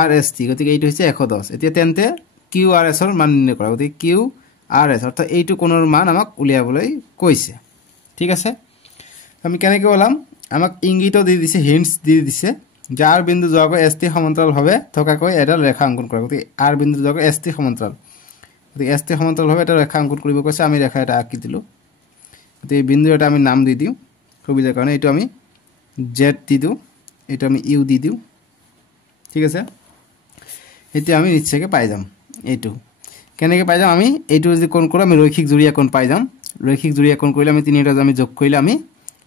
rst গতিকে এইটো হৈছে 110 এতিয়া তেন্তে qrs ৰ মান নিৰ্ণয় কৰা গতিকে qrs অৰ্থাৎ এইটো কোণৰ মান আমাক উলিয়াবলৈ কৈছে ঠিক আছে আমি কেনেকৈ ওলাম আমাক ইংগিত দি দিছে হিন্টস দি দিছে যাৰ বিন্দু যোৱাকৈ st সমান্তৰালভাৱে থকাকৈ এডাল ৰেখা অংকন কৰা গতিকে r বিন্দু যোৱাকৈ st সমান্তৰাল গতিকে st সমান্তৰালভাৱে এটা ৰেখা অংকন কৰিব কৈছে আমি ৰেখা এটা আঁকি দিলো গতিকে এই বিন্দু এটা আমি নাম দি দিও সুবিধাৰ কাৰণে এইটো আমি z দি দিও এইটো আমি u দি দিও ঠিক আছে এতিয়া আমি নিশ্চয়কৈ পাই যাম এইটো কেনেকৈ পাই যাম আমি এইটো যদি কোণ কৰো আমি ৰৈখিক জুৰীয়া কোণ পাই যাম ৰৈখিক জুৰীয়া কোণ কৰিলে আমি তিনিটা আমি যোগ কৰিলে আমি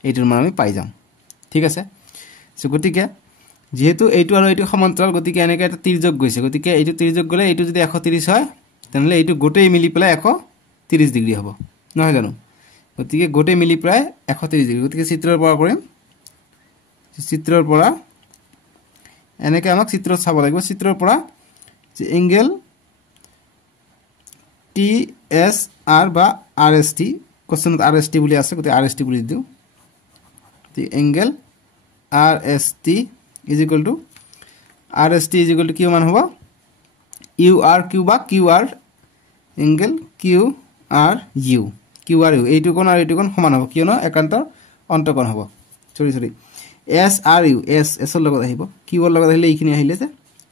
এইটোৰ মান আমি পাই যাম ঠিক আছে সো গতিকে যেহেতু এইটো আৰু এইটো সমান্তৰাল গতিকে এনেকৈ এটা ত্ৰিযোগ গৈছে গতিকে এইটো ত্ৰিযোগ গলে এইটো যদি 130 হয় তেনলে এইটো গোটেই মিলি পেলাই 130 ডিগ্ৰী হ'ব নহয় জানো গতিকে গোটেই মিলি প্ৰায় 130 ডিগ্ৰী গতিকে চিত্ৰৰ পৰা কৰিম চিত্ৰৰ পৰা এনেকৈ আমাক চিত্ৰত চাব লাগিব চিত্ৰৰ পৰা যে এংগল TSR বা RST কোশ্চেনত RST বুলি আছে গতিকে RST বুলি দিও the angle RST is equal to কি মান হ'ব URQ বা QR angle QRU এইটো কোণ আৰু এইটো কোণ সমান হ'ব কিয়নো একান্তৰ অন্তঃকোণ হ'ব সৰি SRU S এৰ লগত আহিব Q এৰ লগত আহিলে এইখিনি আহিলে যে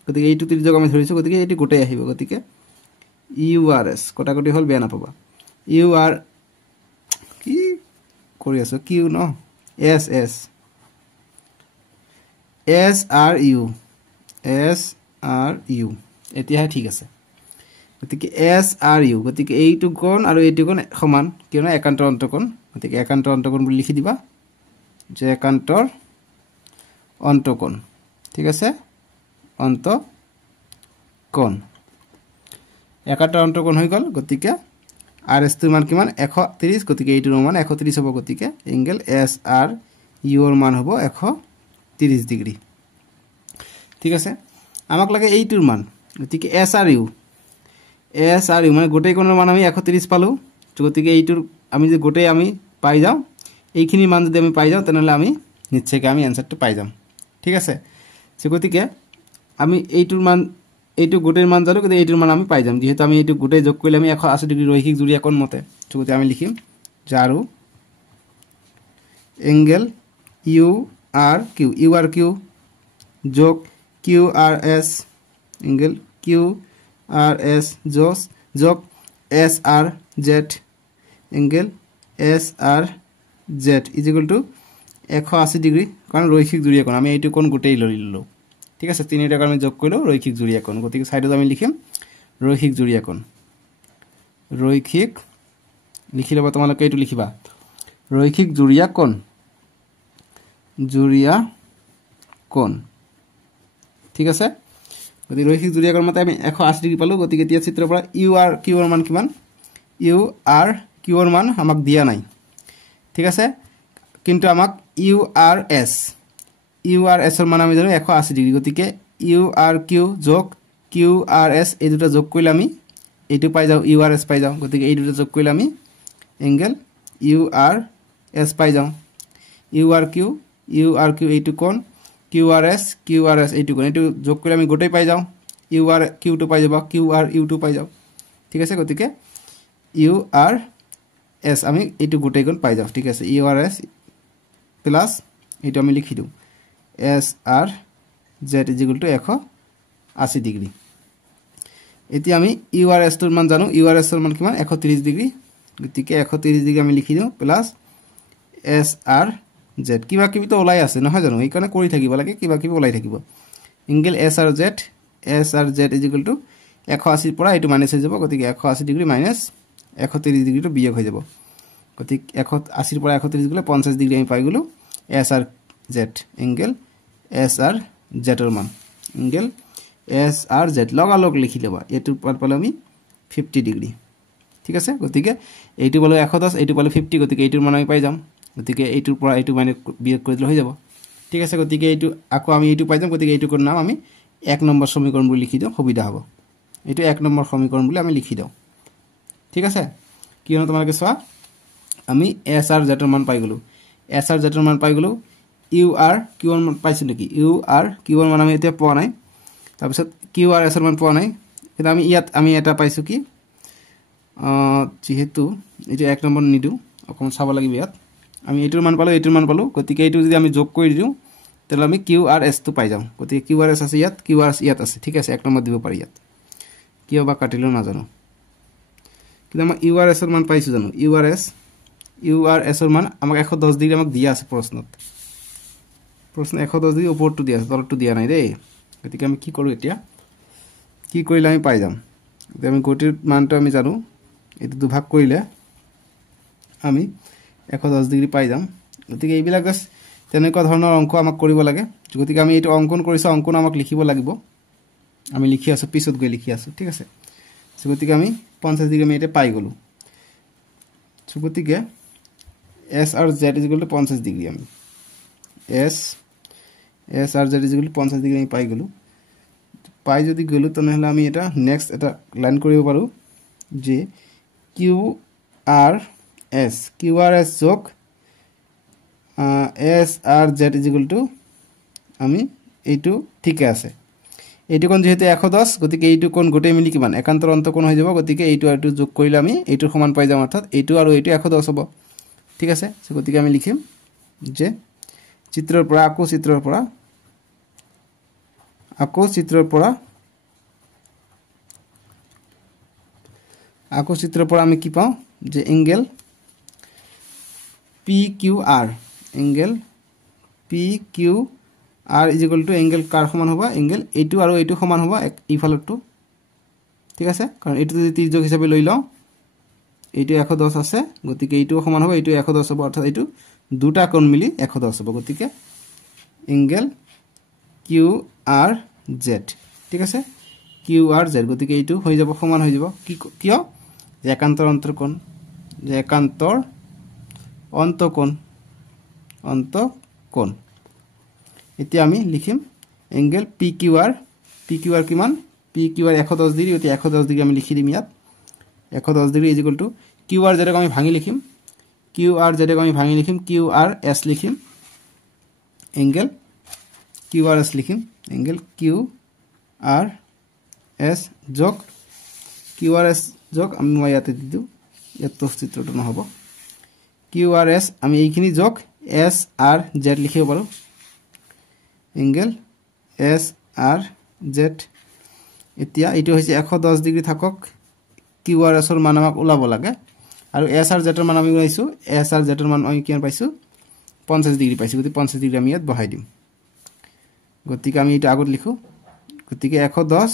গতিকে এইটো ত্ৰিযোগ আমি ধৰিছো গতিকে এইটো গোটেই আহিব গতিকে URS কটাকটি হল বেয়া নাপাবা UR কি কৰি আছো Q ন SS SRU এতিয়া ঠিক আছে গতিকে SRU গতিকে এইটো কোণ আৰু এইটো কোণ সমান কিয়নো একান্তৰ অন্তঃকোণ গতিকে একান্তৰ অন্তঃকোণ বুলি লিখি দিবা যে একান্তৰ অন্তঃকোণ ঠিক আছে অন্তঃকোণ একান্তৰ অন্তঃকোণ হৈ গল গতিকে RS ৰ মান কিমান 130 গতিকে এইটোৰ মান 130 হ'ব গতিকে এংগল SRU ৰ মান হ'ব 130 ডিগ্ৰী ঠিক আছে আমাক লাগে এইটোৰ মান গতিকে SRU মানে গোটেই কোণৰ মান আমি 130 পালো গতিকে এইটোৰ আমি যে গোটেই আমি পাই যাও এইখিনি মান যদি আমি পাই যাও তেনলে আমি নিশ্চয়কৈ আমি আনসারটো পাই যাম ঠিক আছে সো গতিকে আমি এইটোৰ মান এইটো গোটেই মান জানো কিন্তু এইটোৰ মান আমি পাই যাম যেহেতু আমি এইটো গোটেই যোগ কৰিলে আমি 180 ডিগ্ৰী ৰৈখিক জুৰিয়া কোণ মতে সো গতিকে আমি লিখিম যাৰো এংগল URQ যোগ QRS এংগল QRS যোগ SRZ angle SRZ is equal to 180 degree কাৰণ ৰৈখিক জুৰিয়া কোণ আমি এইটো কোণ গোটেই লৰিলো ঠিক আছে তিনিটা আমি যোগ কৰিলো ৰৈখিক জুৰিয়া কোণ গতিকে সাইডত আমি লিখিম ৰৈখিক জুৰিয়া কোণ ৰৈখিক লিখি লবা তোমালোকে এইটো লিখিবা ৰৈখিক জুৰিয়া কোণ ঠিক আছে গতিকে ৰৈখিক জুৰিয়া কোণ মতে আমি 180 ডিগ্ৰী পালো গতিকে এতিয়া চিত্ৰৰ পৰা URQ ৰ মান কিমান URQ ৰ মান আমাক দিয়া নাই ঠিক আছে কিন্তু আমাক URS ৰ মান আমি জানো 180 ডিগ্ৰী গতিকে URQ যোগ QRS এই দুটা যোগ কৰিলে আমি এইটো পাই যাও URS পাই যাও গতিকে এই দুটা যোগ কৰিলে আমি এংগল URS পাই যাও URQ এইটো কোণ QRS এইটো কোণ এইটো যোগ কৰিলে আমি গোটেই পাই যাও URQ টো পাই যাব QRU টো পাই যাও ঠিক আছে গতিকে URS আমি এইটো গোটেই কোণ পাই যাও ঠিক আছে URS প্লাস এইটো আমি লিখি দিও SRZ is equal to 180 degree এতিয়া আমি URS ৰ মান জানো URS ৰ মান কিমান 130 ডিগ্ৰী গতিকে 130 ডিগ্ৰী আমি লিখি দিও প্লাস SRZ কিবা কিবি তো ওলাই আছে নহয় জানো এই কাৰণে কৰি থাকিব লাগে কিবা কিবি ওলাই থাকিব angle SRZ is equal to 180 পৰা এইটো মাইনাস হৈ যাব গতিকে 180 ডিগ্ৰী মাইনাস 130 ডিগ্ৰী তো বিয়োগ হৈ যাব গতিকে 180 পৰা 130 গলে 50 ডিগ্ৰী আমি পাই গলো SRZ এংগল SRZ ৰ মান এংগল SRZ লগালগ লিখি লবা এটো পালে আমি 50 ডিগ্ৰী ঠিক আছে গতিকে এইটো পালো 110 এইটো পালো 50 গতিকে এইটোৰ মান আমি পাই যাম গতিকে এইটোৰ পৰা এইটো মানে বিয়োগ কৰি দিলে হৈ যাব ঠিক আছে গতিকে এইটো আকৌ আমি এইটো পাই যাম গতিকে এইটোৰ নাম আমি 1 নম্বৰ সমীকৰণ বুলি লিখি দিওঁ সুবিধা হ'ব এইটো 1 নম্বৰ সমীকৰণ বুলি আমি লিখি দিওঁ ঠিক আছে কি হল তোমালোকে চোৱা আমি s r z ৰ মান পাই গলো s r z ৰ মান পাই গলো u r q ৰ মান পাইছো নেকি u r q ৰ মান আমি এতিয়া পোৱা নাই তাৰ পিছত q r s ৰ মান পোৱা নাই কিন্তু আমি ইয়াত আমি এটা পাইছো কি যেহেতু এটা 1 নম্বৰ নিদু অকম চাব লাগিব ইয়াত আমি এইটোৰ মান পালো গতিকে এইটো যদি আমি যোগ কৰি দিও তেলে আমি q r s টো পাই যাম গতিকে q r s আছে ইয়াত q r s ইয়াত আছে ঠিক আছে 1 নম্বৰ দিব পাৰি ইয়াত কিয় বা কাটিলো না জানো কিন্তু আমি u r s ৰ মান পাইছো জানো u r s ৰ মান আমাক 110 ডিগ্ৰী আমাক দিয়া আছে প্ৰশ্ন 110 ডিগ্ৰী ওপৰটো দিয়া আছে তলটো দিয়া নাই দেই গতিকে আমি কি কৰো এতিয়া কি কৰিলে আমি পাই যাম এতিয়া আমি গতিৰ মানটো আমি জানো এটো দুভাগ কৰিলে আমি 110 ডিগ্ৰী পাই যাম গতিকে এইবিলাক তেনেকুৱা ধৰণৰ অংক আমাক কৰিব লাগে গতিকে আমি এইটো অঙ্কন কৰিছো অঙ্কন আমাক লিখিব লাগিব আমি লিখি আছো পিছত গৈ লিখি আছো ঠিক আছে গতিকে আমি 50 ডিগ্ৰী আমি এটা পাই গলো গতিকে s r z 50 ডিগ্ৰী আমি s r z 50 ডিগ্ৰী আমি পাই গলো পাই যদি গলো তনহলে আমি এটা নেক্সট এটা লাইন কৰিব পাৰো যে q r s যোগ s r z আমি এইটো ঠিকই আছে এইটো কোণ যেহেতু 110 গতিকে এইটো কোণ গোটেই মিলি কিমান একান্তৰ অন্তকোণ হৈ যাব গতিকে এইটো আৰু যোগ কৰিলে আমি এইটোৰ সমান পাই যাম অৰ্থাৎ এইটো আৰু এইটো 110 হ'ব ঠিক আছে গতিকে আমি লিখিম যে চিত্ৰৰ পৰা আকৌ চিত্ৰৰ পৰা আমি কি পাওঁ যে angle PQR angle PQR angle কাৰ সমান হ'ব এংগেল এইটো আৰু এইটো সমান হ'ব ইফালৰটো ঠিক আছে কাৰণ এইটো যদি তিৰ্যক হিচাপে লৈ লওঁ এইটো 110 আছে গতিকে এইটো সমান হ'ব এইটো 110 হ'ব অৰ্থাৎ এইটো দুটা কোণ মিলি 110 হ'ব গতিকে এংগেল QRZ ঠিক আছে QRZ গতিকে এইটো হৈ যাব সমান হৈ যাব কিয় একান্তৰ অন্তকোণ যে একান্তৰ অন্তকোণ এতিয়া আমি লিখিম এংগেল PQR কিমান PQR 110 ডিগ্ৰী অতি 110 ডিগ্ৰী আমি লিখি দিম ইয়াত 110 ডিগ্ৰী QRZ ক আমি ভাঙি লিখিম QRS লিখিম এংগেল QRS লিখিম এংগেল QRS যোগ QRS যোগ আমি ইয়াতে দিদু ইয়াত চিত্ৰটো নহব QRS আমি এইখিনি যোগ SRZ লিখিব পাৰো এংগেল SRZ এতিয়া এইটো হৈছে 110 ডিগ্ৰী থাকক QRS ৰ মান আমাক ওলাব লাগে আৰু SRZ ৰ মান আমি পাইছো SRZ ৰ মান আমি কিমান পাইছো 50 ডিগ্ৰী পাইছো গতি 50 ডিগ্ৰী আমি ইয়াত বহাই দিম গতিকে আমি এটা আগত লিখো গতিকে 110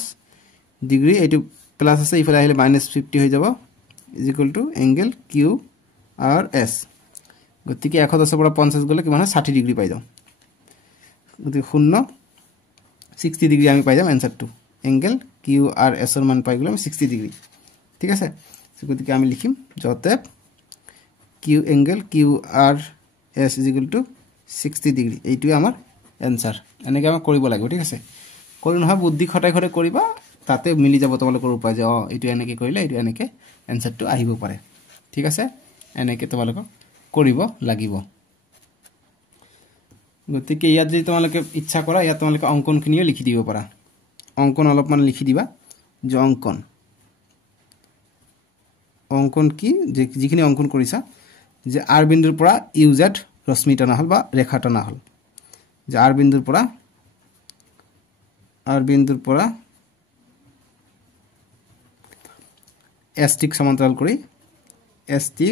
ডিগ্ৰী এইটো প্লাস আছে ইফালে আহিলে -50 হৈ যাব এংগেল QRS গতিকে 110 পৰা 50 গলে কিমান হয় 60 ডিগ্ৰী পাই যাম গতিকে 60 ডিগ্ৰী আমি পাই যাম এনসাৰটো এংগেল QRS ৰ মান পাই গলো 60 ডিগ্ৰী ঠিক আছে গতিকে আমি লিখিম যতে এংগেল QRS 60 ডিগ্ৰী এইটোই আমাৰ এনসাৰ এনেকে আমি কৰিব লাগিব ঠিক আছে কৰি নহয় বুদ্ধি খটাই কৰিবা তাতে মিলি যাব তোমালোকৰ উপায় যে এইটো এনেকে কৰিলে এইটো এনেকে এনসাৰটো আহিব পাৰে ঠিক আছে এনেকে তোমালোকৰ কৰিব লাগিব গতিকে ইয়াত যদি তোমালোকে ইচ্ছা কৰা ইয়াত তোমালোকে অঙ্কনখিনিও লিখি দিব পাৰা অঙ্কন অলপমান লিখি দিবা যে অঙ্কন কি যে যিখিনি অঙ্কন কৰিছা যে r বিন্দুৰ পৰা uz ৰশ্মি টানা হল বা ৰেখা টানা হল যে r বিন্দুৰ পৰা s টিক সমান্তৰাল কৰি s টি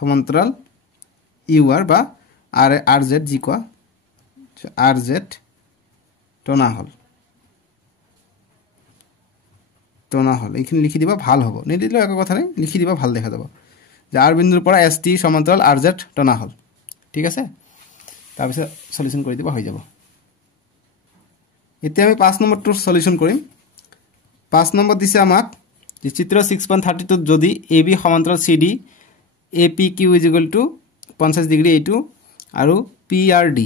সমান্তৰাল ur বা rz জি কোৱা rz টনা হল এইখিনি লিখি দিবা ভাল হ'ব নিদিলে একো কথা নাই লিখি দিবা ভাল দেখা যাব যে r বিন্দুৰ পৰা s টি সমান্তৰাল rz টনা হল ঠিক আছে তাৰ পিছত সলিউশন কৰি দিবা হৈ যাব এতিয়া আমি 5 নম্বৰটো সলিউশন কৰিম 5 নম্বৰ দিছে আমাক যে চিত্ৰ 6.32 যদি AB সমান্তৰাল CD APQ = 50 ডিগ্ৰী এইটো আৰু PRD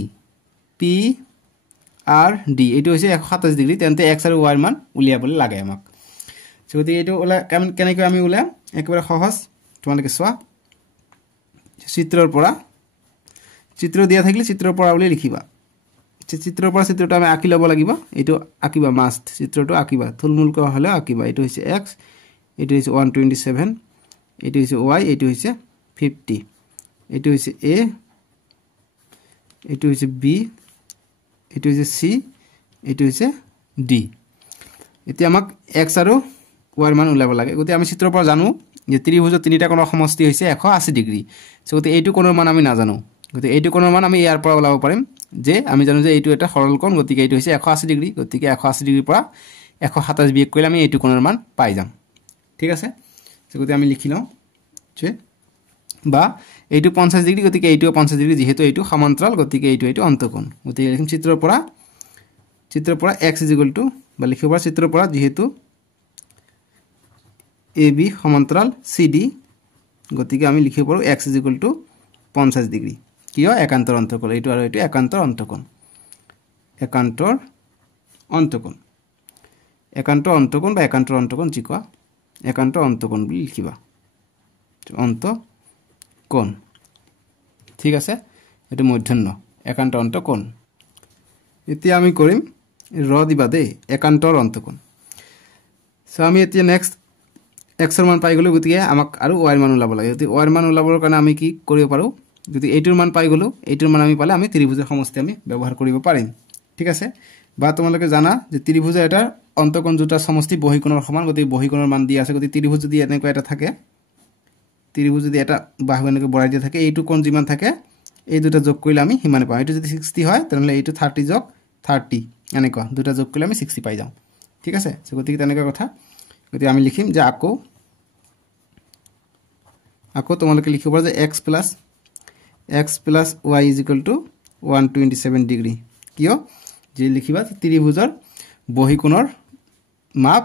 এইটো হৈছে 127 ডিগ্ৰী তেন্তে x আৰু y মান উলিয়াবলৈ লাগে আমাক যদি এইটো ওলা কেনেকৈ আমি উলিয়াম একেবাৰে সহজ তোমালোকে চোৱা চিত্ৰৰ পৰা চিত্ৰ দিয়া থাকিলে চিত্ৰৰ পৰা উলিয়াই লিখিবা চিত্ৰৰ পৰা চিত্ৰটো আমি আঁকি ল'ব লাগিব এইটো আঁকিবা মাষ্ট চিত্ৰটো আঁকিবা থুলমুলকৈ হলে আঁকিবা এইটো হৈছে x এইটো হৈছে 127 এইটো হৈছে y এইটো হৈছে 50 এইটো হৈছে a এইটো হৈছে b এইটো হৈছে c এইটো হৈছে d এতিয়া আমাক x আৰু y মান উলাব লাগে গতি আমি চিত্ৰৰ পৰা জানো যে ত্ৰিভুজৰ তিনিটা কোণৰ সমষ্টি হৈছে 180 ডিগ্ৰী সো গতি এইটো কোণৰ মান আমি নাজানো গতি এইটো কোণৰ মান আমি ইয়াৰ পৰা উলাব পাৰিম যে আমি জানো যে এইটো এটা সৰল কোণ গতিকে এইটো হৈছে 180 ডিগ্ৰী গতিকে 180 ডিগ্ৰীৰ পৰা 127 বিয়োগ কৰিলে আমি এইটো কোণৰ মান পাই যাম ঠিক আছে সো গতি আমি লিখি লওঁ যে বা এইটো 50 ডিগ্ৰী গতিকে এইটো 50 ডিগ্ৰী যেহেতু এইটো সমান্তৰাল গতিকে এইটো অন্তঃকোণ গতিকে লিখিম চিত্ৰৰ পৰা x = বা লিখিব পৰা চিত্ৰৰ পৰা যেহেতু AB সমান্তৰাল CD গতিকে আমি লিখিব পাৰো x = 50 ডিগ্ৰী কিয় একান্তৰ অন্তঃকোণ এইটো আৰু এইটো একান্তৰ অন্তঃকোণ বা একান্তৰ অন্তঃকোণ যি কোৱা একান্তৰ অন্তঃকোণ বুলি লিখিবা অন্তঃকোণ ঠিক আছে এটো মধ্যন্ন একান্ত অন্তঃকোণ এতিয়া আমি কৰিম ৰ দিবা দেই একান্তৰ অন্তঃকোণ সো আমি এতিয়া নেক্সট x এৰ মান পাই গলো গতিকে আমাক আৰু y এৰ মান উলাব লাগে যদি y এৰ মান উলাবৰ কাৰণে আমি কি কৰিব পাৰো যদি এইটোৰ মান পাই গলো এইটোৰ মান আমি পালে আমি ত্ৰিভুজৰ সমষ্টি আমি ব্যৱহাৰ কৰিব পাৰিম ঠিক আছে বা তোমালোকে জানা যে ত্ৰিভুজৰ এটা অন্তঃকোণ দুটা সমষ্টি বহিকোণৰ সমান গতিকে বহিকোণৰ মান দি আছে গতিকে ত্ৰিভুজ যদি এনেকৈ এটা থাকে ত্ৰিভুজ যদি এটা বাহু এনেকৈ বঢ়াই দিয়া থাকে এইটো কোণ যিমান থাকে এই দুটা যোগ কৰিলে আমি হিমানে পাম এইটো যদি 60 হয় তেনলে এইটো 30 যোগ 30 এনেকৈ দুটা যোগ কৰিলে আমি 60 পাই যাম ঠিক আছে সো গতিকে তেনেকৈ কথা গতিকে আমি লিখিম যে আকৌ তোমালোকে লিখিব যে x plus y = 127 ডিগ্ৰী কিয় যে লিখিবা ত্ৰিভুজৰ বহিকোণৰ মাপ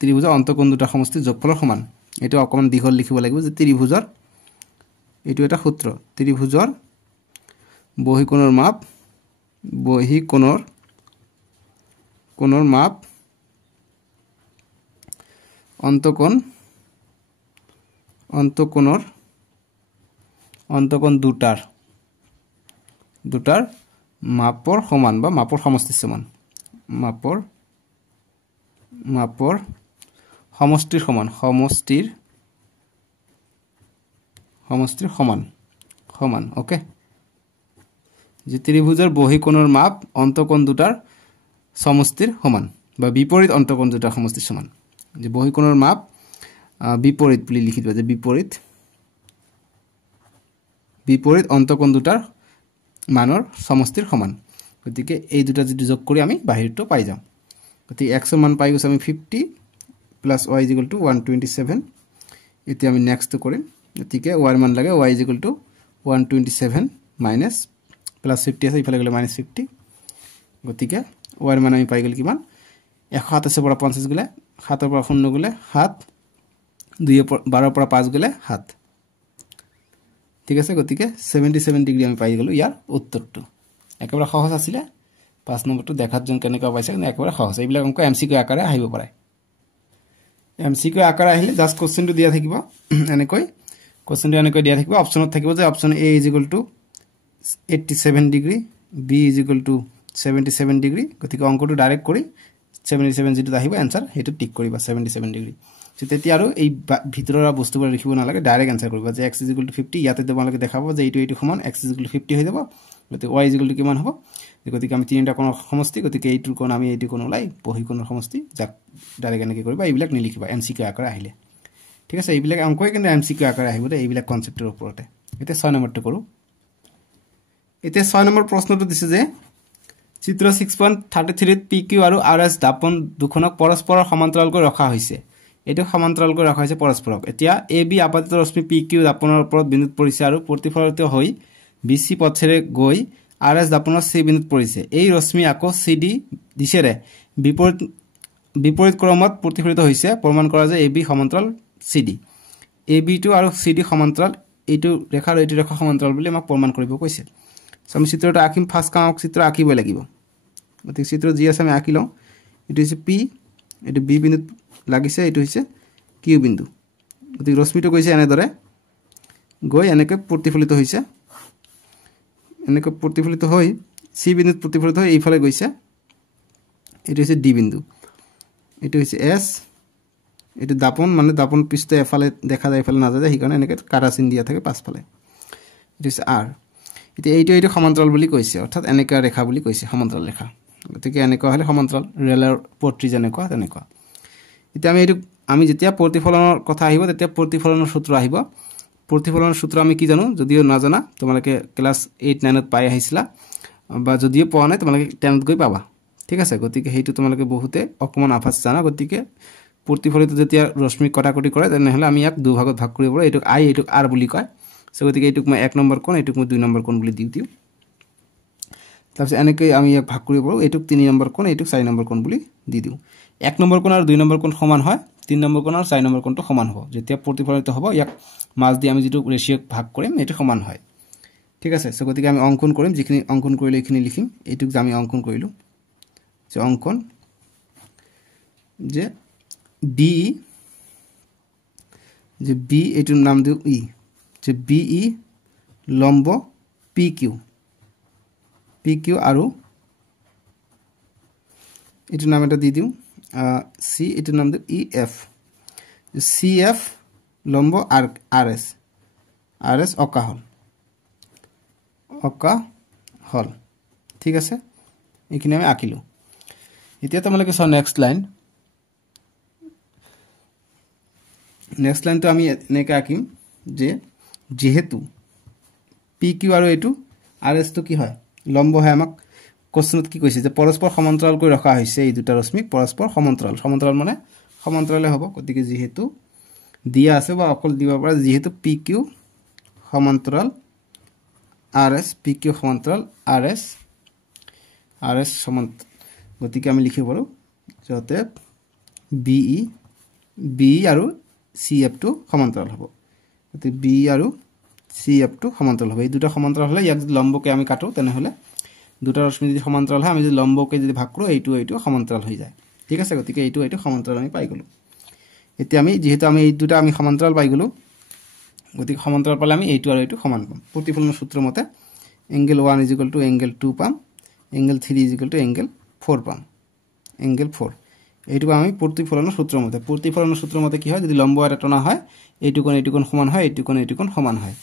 ত্ৰিভুজৰ অন্তঃকোণ দুটা সমষ্টি যোগফলৰ সমান এটো অকমান দীঘল লিখিব লাগিব যে ত্ৰিভুজৰ এটো এটা সূত্ৰ ত্ৰিভুজৰ বহিকোণৰ মাপ অন্তঃকোণ দুটাৰ মাপৰ সমান বা মাপৰ সমষ্টিৰ সমান মাপৰ সমষ্টিৰ সমান ওকে যে ত্ৰিভুজৰ বহিকোণৰ মাপ অন্তঃকোণ দুটাৰ সমষ্টিৰ সমান বা বিপৰীত অন্তঃকোণ দুটাৰ সমষ্টিৰ সমান যে বহিকোণৰ মাপ বিপৰীত বুলি লিখি দিবা যে বিপৰীত অন্তঃকোণ দুটাৰ মানৰ সমষ্টিৰ সমান গতিকে এই দুটা যদি যোগ কৰি আমি বাহিৰটো পাই যাম গতিকে x এর মান পাই গৈছে আমি 50 plus y = 127 এতিয়া আমি নেক্সট কৰিম গতিকে y এর মান লাগে y = 127 minus plus 50 আছে ইফালে গলে -50 গতিকে y এর মান আমি পাই গল কিমান 127 পৰা 50 গলে 7 পৰা 0 গলে 7 2 12 পৰা 5 গলে 7 ঠিক আছে গতিকে 77 ডিগ্ৰী আমি পাই গলো ইয়াৰ উত্তৰটো একেবাৰে সহজ আছিল 5 নম্বৰটো দেখাত জন কেনেকৈ পাইছে একেবাৰে সহজ এইবিলাক অংক এমসিকিউ আকাৰে আহিব পাৰে এমসিকিউ আকাৰে আহিলে জাস্ট কোশ্চেনটো দিয়া থাকিব এনেকৈ কোশ্চেনটো এনেকৈ দিয়া থাকিব অপচনত থাকিব যে option a = 87 degree b = 77 degree গতিকে অংকটো ডাইৰেক্ট কৰি 77 যেটো আহিব आंसर হেতু টিক কৰিবা 77 ডিগ্ৰী তেতিয়া আৰু এই ভিতৰৰ বস্তুবোৰ লিখিব নালাগে ডাইৰেক্ট आंसर কৰিবা যে x = 50 ইয়াতে তোমালোকে দেখাব যে এইটো সমান x = 50 হৈ যাব গতিকে y = কিমান হ'ব গতিকে আমি তিনিটা কোণৰ সমষ্টি গতিকে এইটোৰ কোণ আমি এইটো কোণ ওলাই বহিকোণৰ সমষ্টি যাক ডাইৰেক্ট এনেকৈ কৰিবা এইবিলাক নিলিখিবা এমসিকিউ আকাৰে আহিলে ঠিক আছে এইবিলাক অংকই কিন্তু এমসিকিউ আকাৰে আহিব এইবিলাক কনসেপ্টৰ ওপৰতে এতিয়া 6 নম্বৰটো কৰো এতিয়া 6 নম্বৰ প্ৰশ্নটো দিছে যে চিত্ৰ 6.33 ত PQ আৰু RS দাপন দুখনক পৰস্পৰৰ সমান্তৰালকৈ ৰখা হৈছে এটো সমান্তৰালকৈ ৰখা হৈছে পৰস্পৰক এতিয়া AB আপাতিত ৰশ্মি PQ দাপনৰ ওপৰত বিন্দুত পৰিছে আৰু প্ৰতিফলিত হৈ BC পথেৰে গৈ RS দাপনৰ C বিন্দুত পৰিছে এই ৰশ্মি আকৌ CD দিশেৰে বিপৰীত বিপৰীত ক্ৰমত প্ৰতিফলিত হৈছে প্ৰমাণ কৰা যে AB সমান্তৰাল CD AB টো আৰু CD সমান্তৰাল এইটো ৰেখা আৰু এইটো ৰেখা সমান্তৰাল বুলি আমাক প্ৰমাণ কৰিব কৈছে সো আমি চিত্ৰটো আঁকিম ফাৰ্স্ট কাম চিত্ৰ আঁকিব লাগিব গতিকে চিত্ৰ যি আছে আমি আঁকি লওঁ এটো হৈছে P এটো B বিন্দুত লাগিছে এটো হৈছে Q বিন্দু গতিকে ৰশ্মিটো গৈছে এনেদৰে গৈ এনেকৈ প্ৰতিফলিত হৈছে এনেকৈ প্ৰতিফলিত হৈ C বিন্দুত প্ৰতিফলিত হৈ এইফালে গৈছে এটো হৈছে D বিন্দু এটো হৈছে S এটো দাপন মানে দাপন পৃষ্ঠ এফালে দেখা যায় এফালে না যায় হিকাৰণে এনেকৈ কাটা চিন দিয়া থাকে পাছফালে এটো হৈছে R এতিয়া এইটো সমান্তৰাল বুলি কৈছে অৰ্থাৎ এনেকা ৰেখা বুলি কৈছে সমান্তৰাল ৰেখা গতিকে এনেকা হলে সমান্তৰাল ৰেলৰ পট্ৰি যেনেকুৱা তেনেকুৱা এতিয়া আমি যেতিয়া প্ৰতিফলনৰ কথা আহিব তেতিয়া প্ৰতিফলনৰ সূত্ৰ আহিব প্ৰতিফলনৰ সূত্ৰ আমি কি জানো যদিও না জানা তোমালোকে ক্লাস 8 9 ত পাই আহিছিলা বা যদিও পোৱা নাই তোমালোকে 10 ত গৈ পাবা ঠিক আছে গতিকে হেতু তোমালোকে বহুতে অকমান আভাস জানা গতিকে প্ৰতিফলিত যেতিয়া ৰশ্মি কটাকটি কৰে তেনেহলে আমি ইয়াক দুই ভাগত ভাগ কৰিব পাৰো এটুক I এটুক R বুলি কয় সো গতিকে এটুক মই 1 নম্বৰ কোণ এটুক মই 2 নম্বৰ কোণ বুলি দিও তাৰপিছত এনেকৈ আমি ইয়াক ভাগ কৰিব পাৰো এটুক 3 নম্বৰ কোণ এটুক 4 নম্বৰ কোণ বুলি দিও 1 নম্বৰ কোণ আৰু 2 নম্বৰ কোণ সমান হয় 3 নম্বৰ কোণ আৰু 4 নম্বৰ কোণটো সমান হ'ব যেতিয়া প্ৰতিফলিত হ'ব ইয়াক মাছ দি আমি যেটো ৰেশিও ভাগ কৰিম এটো সমান হয় ঠিক আছে সো গতিকে আমি অঙ্কন কৰিম যিখিনি অঙ্কন কৰিলে এইখিনি লিখিম এটুক আমি অঙ্কন কৰিলো যে অঙ্কন যে B এটুৰ নাম দিও E যে BE লম্ব PQ আৰু এটুৰ নাম এটা দি দিও C এটুৰ নাম দিও EF CF লম্ব RS অকা হল ঠিক আছে এইখিনি আমি আঁকিলো এতিয়া তোমালোকে সব নেক্সট লাইন তো আমি এনেকৈ আঁকিম যে যেহেতু PQ আৰু এটু RS তো কি হয় লম্ব হয় আমাক কোশ্চনত কি কৈছে যে পৰস্পৰ সমান্তৰাল কৰি ৰখা হৈছে এই দুটা ৰশ্মিক পৰস্পৰ সমান্তৰাল মানে সমান্তৰালে হ'ব গতিকে যেহেতু দিয়া আছে বা অকল দিব পৰা যেহেতু PQ সমান্তৰাল RS PQ সমান্তৰাল RS সমান্তৰাল গতিকে আমি লিখিব পাৰো যতে BE আৰু CF টো সমান্তৰাল হ'ব গতিকে B আৰু CF টো সমান্তৰাল হ'ব এই দুটা সমান্তৰাল হলে ইয়াক লম্বকে আমি কাটো তেনে হলে দুটা ৰশ্মি যদি সমান্তৰাল হয় আমি যদি লম্বকে যদি ভাগ কৰো এইটো সমান্তৰাল হৈ যায় ঠিক আছে গতিকে এইটো সমান্তৰাল আমি পাই গলো এতিয়া আমি যেহেতু আমি এই দুটা আমি সমান্তৰাল পাই গলো গতিকে সমান্তৰাল পালে আমি এইটো আৰু এইটো সমান পাম প্ৰতিফলনৰ সূত্ৰ মতে angle 1 = angle 2 পাম angle 3 = angle 4 পাম angle 4 এইটো আমি প্ৰতিফলনৰ সূত্ৰ মতে কি হয় যদি লম্ব এটা টনা হয় এইটো কোণ সমান হয় এইটো কোণ সমান হয়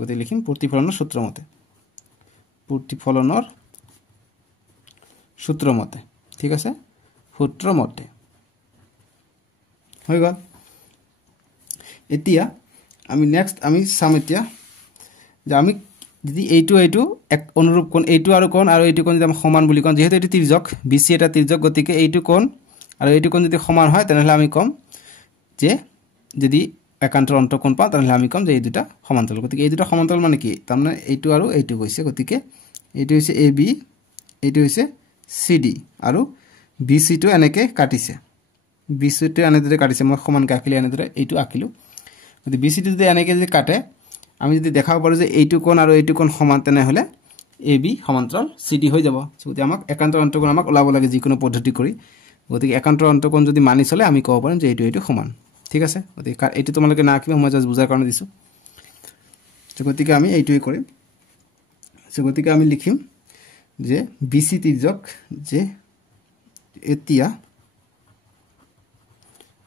গতিকে লিখিম প্ৰতিফলনৰ সূত্ৰ মতে ঠিক আছে সূত্ৰ মতে হৈ গল এতিয়া আমি নেক্সট আমি চাম এতিয়া যে আমি যদি এইটো এক অনুৰূপ কোণ এইটো আৰু কোণ এইটো কোণ যদি আমি সমান বুলি কোণ যেহেতু এটো তিৰ্যক BC এটা তিৰ্যক গতিকে এইটো কোণ আৰু এইটো কোণ যদি সমান হয় তেনেহলে আমি কম যে যদি একান্তৰ অন্তঃকোণ পাওঁ তেনেহলে আমি কম যে এই দুটা সমান্তৰাল গতিকে এই দুটা সমান্তৰাল মানে কি তাৰমানে এইটো আৰু এইটো কৈছে গতিকে এইটো হৈছে AB এইটো হৈছে CD আৰু BC টো এনেকৈ কাটিছে BC টো এনেদৰে কাটিছে মই সমান কাকিলে এনেদৰে এইটো আকিলো গতিকে BC টো যদি এনেকৈ যদি কাটে আমি যদি দেখাব পাৰো যে এইটো কোণ আৰু এইটো কোণ সমান তেনেহলে AB সমান্তৰাল CD হৈ যাব গতিকে আমাক একান্তৰ অন্তঃকোণ আমাক ওলাব লাগে যিকোনো পদ্ধতি কৰি গতিকে একান্তৰ অন্তঃকোণ যদি মানি চলে আমি ক'ব পাৰিম যে এইটো সমান ঠিক আছে গতিকে এইটো তোমালোকে না কিবা মই জাস্ট বুজাৰ কাৰণে দিছো গতিকে আমি এইটোই কৰিম গতিকে আমি লিখিম যে BC তিৰ্যক যে এতিয়া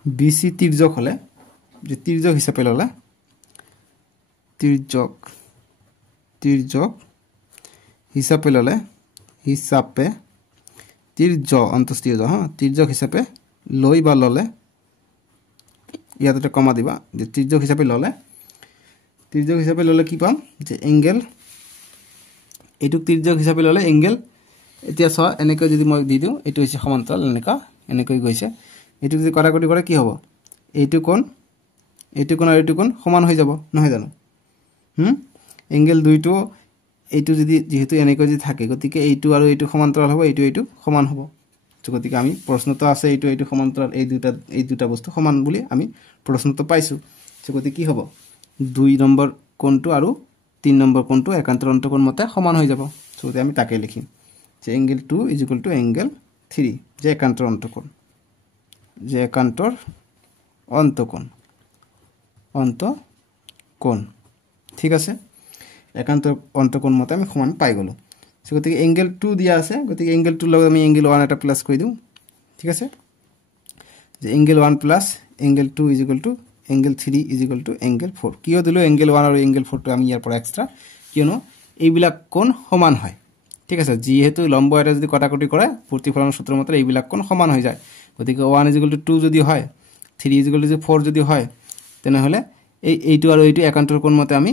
BC তিৰ্যক হলে যে তিৰ্যক হিচাপে ললে তিৰ্যক হিচাপে ললে তিৰ্য অন্তস্থিত তিৰ্যক হিচাপে লৈ বা ললে ইয়াতে কমা দিবা যে তিৰ্যক হিচাপে ললে কি পাম যে এংগেল এইটো তিৰ্যক হিচাপে ললে এংগেল এতিয়া চ এনেকৈ যদি মই দি দিও এটো হৈছে সমান্তৰাল এনেকৈ গৈছে এটো যদি কৰাকটি কৰে কি হ'ব এইটো কোণ আৰু এইটো কোণ সমান হৈ যাব নহয় জানো এংগেল দুইটো এইটো যদি যেহেতু এনেকৈ যদি থাকে গতিকে এইটো আৰু এইটো সমান্তৰাল হ'ব এইটো সমান হ'ব গতিকে আমি প্ৰশ্নটো আছে এইটো এইটো সমান্তৰাল এই দুটা বস্তু সমান বুলি আমি প্ৰশ্নটো পাইছো গতিকে কি হ'ব 2 নম্বৰ কোণটো আৰু 3 নম্বৰ কোণটো একান্তৰ অন্তকোণ মতে সমান হৈ যাব গতিকে আমি তাকে লিখিম যে এংগল 2 = এংগল 3 যে একান্তৰ অন্তকোণ ঠিক আছে একান্তৰ অন্তকোণ মতে আমি সমান পাই গলো গতিকে এংগল 2 দিয়া আছে গতিকে এংগল 2 লগত আমি এংগল 1 এটা প্লাস কৰি দিম ঠিক আছে যে angle 1 plus angle 2 = angle 3 = angle 4 কিয় দিলো এংগল 1 আৰু এংগল 4 টো আমি ইয়াৰ পৰা এক্সট্ৰা কিয়নো এইবিলাক কোণ সমান হয় ঠিক আছে যেহেতু লম্ব এটা যদি কটাকটি কৰে প্ৰতিফলন সূত্ৰৰ মতে এইবিলাক কোণ সমান হৈ যায় গতিকে 1 = 2 যদি হয় 3 = 4 যদি হয় তেনেহলে এইটো আৰু এইটো একান্তৰ কোণ মতে আমি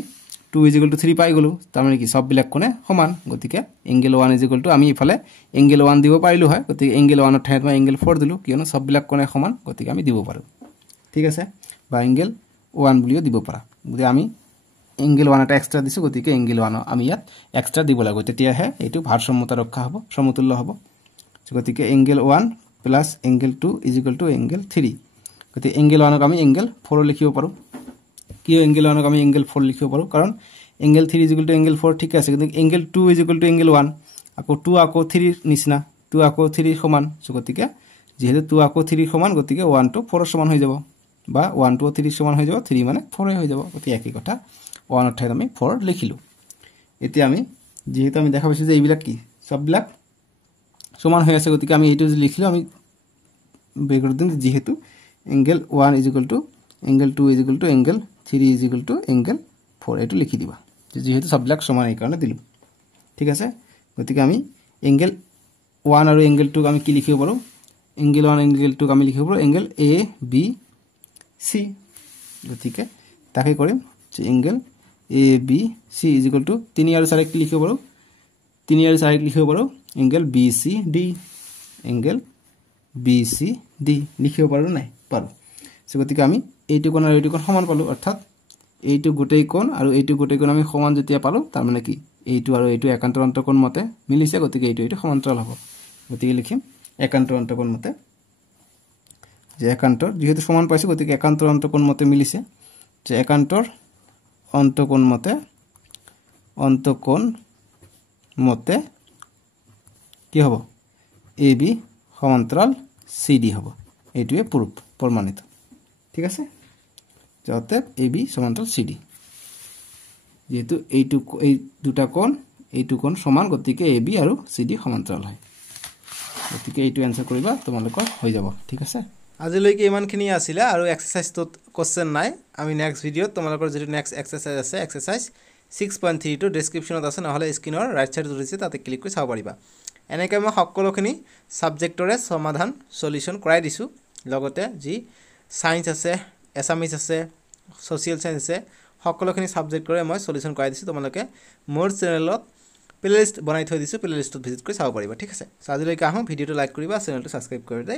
2 = 3 পাই গলো তাৰ মানে কি সব বিলাক কোণে সমান গতিকে এংগল 1 = আমি ইফালে এংগল 1 দিব পাৰিলো হয় গতিকে এংগল 1 ৰ ঠাইত মই এংগল 4 দিলো কিয়নো সব বিলাক কোণে সমান গতিকে আমি দিব পাৰো ঠিক আছে বা এংগল 1 বুলিও দিব পাৰা গতিকে আমি এংগল 1 এটা এক্সট্ৰা দিছো গতিকে এংগল 1 আমি ইয়াত এক্সট্ৰা দিব লাগিব তেতিয়াহে এইটো ভাৰসাম্যতা ৰক্ষা হ'ব সমতুল্য হ'ব গতিকে এংগল 1 প্লাস এংগল 2 = এংগল 3 গতিকে এংগল 1 ক আমি এংগল 4 লিখিব পাৰো কিয় এংগল 1 ক আমি এংগল 4 লিখিব পাৰো কাৰণ এংগল 3 = এংগল 4 ঠিক আছে কিন্তু এংগল 2 = এংগল 1 আকৌ 2 আকৌ 3 নিচিনা 2 আকৌ 3 সমান গতিকে যেহেতু 2 আকৌ 3 সমান গতিকে 1 to 4 সমান হৈ যাব বা 1 to 3 সমান হৈ যাব 3 মানে 4 হৈ যাব গতিকে একই কথা 1 ৰ ঠাইত আমি 4 লিখিলো এতিয়া আমি যেহেতু আমি দেখা পাইছো যে এইবিলাক কি সববিলাক সমান হৈ আছে গতিকে আমি এইটো লিখিলো আমি বেগৰ দিন যেহেতু এংগল 1 = এংগল 2 = এংগল 3 = এংগল 4 এটো লিখি দিবা যেহেতু সববিলাক সমান এই কাৰণে দিলো ঠিক আছে গতিকে আমি এংগল 1 আৰু এংগল 2 আমি কি লিখিব পাৰো এংগল 1 এংগল 2 আমি লিখিব পাৰো এংগল এ বি সি গতিকে তাকে কৰিম যে এংগল এ বি সি = 3 আৰু 4 কি লিখিব পাৰো 3 আৰু 4 লিখিব পাৰো এংগল বি সি ডি এংগল বি সি ডি লিখিব পাৰো নাই পাৰো গতিকে আমি এইটো কোণ আৰু এইটো কোণ সমান পালো অৰ্থাৎ এইটো গোটেই কোণ আৰু এইটো গোটেই কোণ আমি সমান যেতিয়া পালো তাৰ মানে কি এইটো আৰু এইটো একান্তৰ অন্তকোণ মতে মিলিছে গতিকে এইটো সমান্তৰাল হ'ব গতিকে লিখিম একান্তৰ অন্তকোণ মতে যে একান্তৰ যেহেতু সমান পাইছো গতিকে একান্তৰ অন্তকোণ মতে মিলিছে যে একান্তৰ অন্তকোণ মতে কি হ'ব এ বি সমান্তৰাল সি ডি হ'ব এইটোৱে প্ৰমাণিত ঠিক আছে যাতে এ বি সমান্তৰাল সি ডি যেহেতু এই দুটা কোণ সমান গতিকে এ বি আৰু সি ডি সমান্তৰাল হয় গতিকে এইটো এনসাৰ কৰিবা তোমালোকৰ হৈ যাব ঠিক আছে আজিলৈকে ইমানখিনি আছিল আৰু এক্সাৰসাইজটোত কোশ্চেন নাই আমি নেক্সট ভিডিঅ'ত তোমালোকৰ যেটো নেক্সট এক্সাৰসাইজ আছে এক্সাৰসাইজ 6.3 টো ডেসক্ৰিপচনত আছে নহলে স্ক্ৰিনৰ ৰাইট সাইড দিছে তাতে ক্লিক কৰি চাব পাৰিবা এনেকৈ মই সকলোখিনি সাবজেক্টৰে সমাধান সলিউশন কৰাই দিছো লগতে যি সায়েন্স আছে এছামিজ আছে সোশ্যাল সায়েন্স আছে সকলোখিনি সাবজেক্টৰে মই সলিউশন কৰাই দিছো তোমালোকে মোৰ চেনেলত প্লেলিষ্ট বনাই থৈ দিছো প্লেলিষ্টত ভিজিট কৰি চাব পাৰিবা ঠিক আছে আজিলৈকে আহো ভিডিঅটো লাইক কৰিবা চেনেলটো সাবস্ক্ৰাইব কৰি দে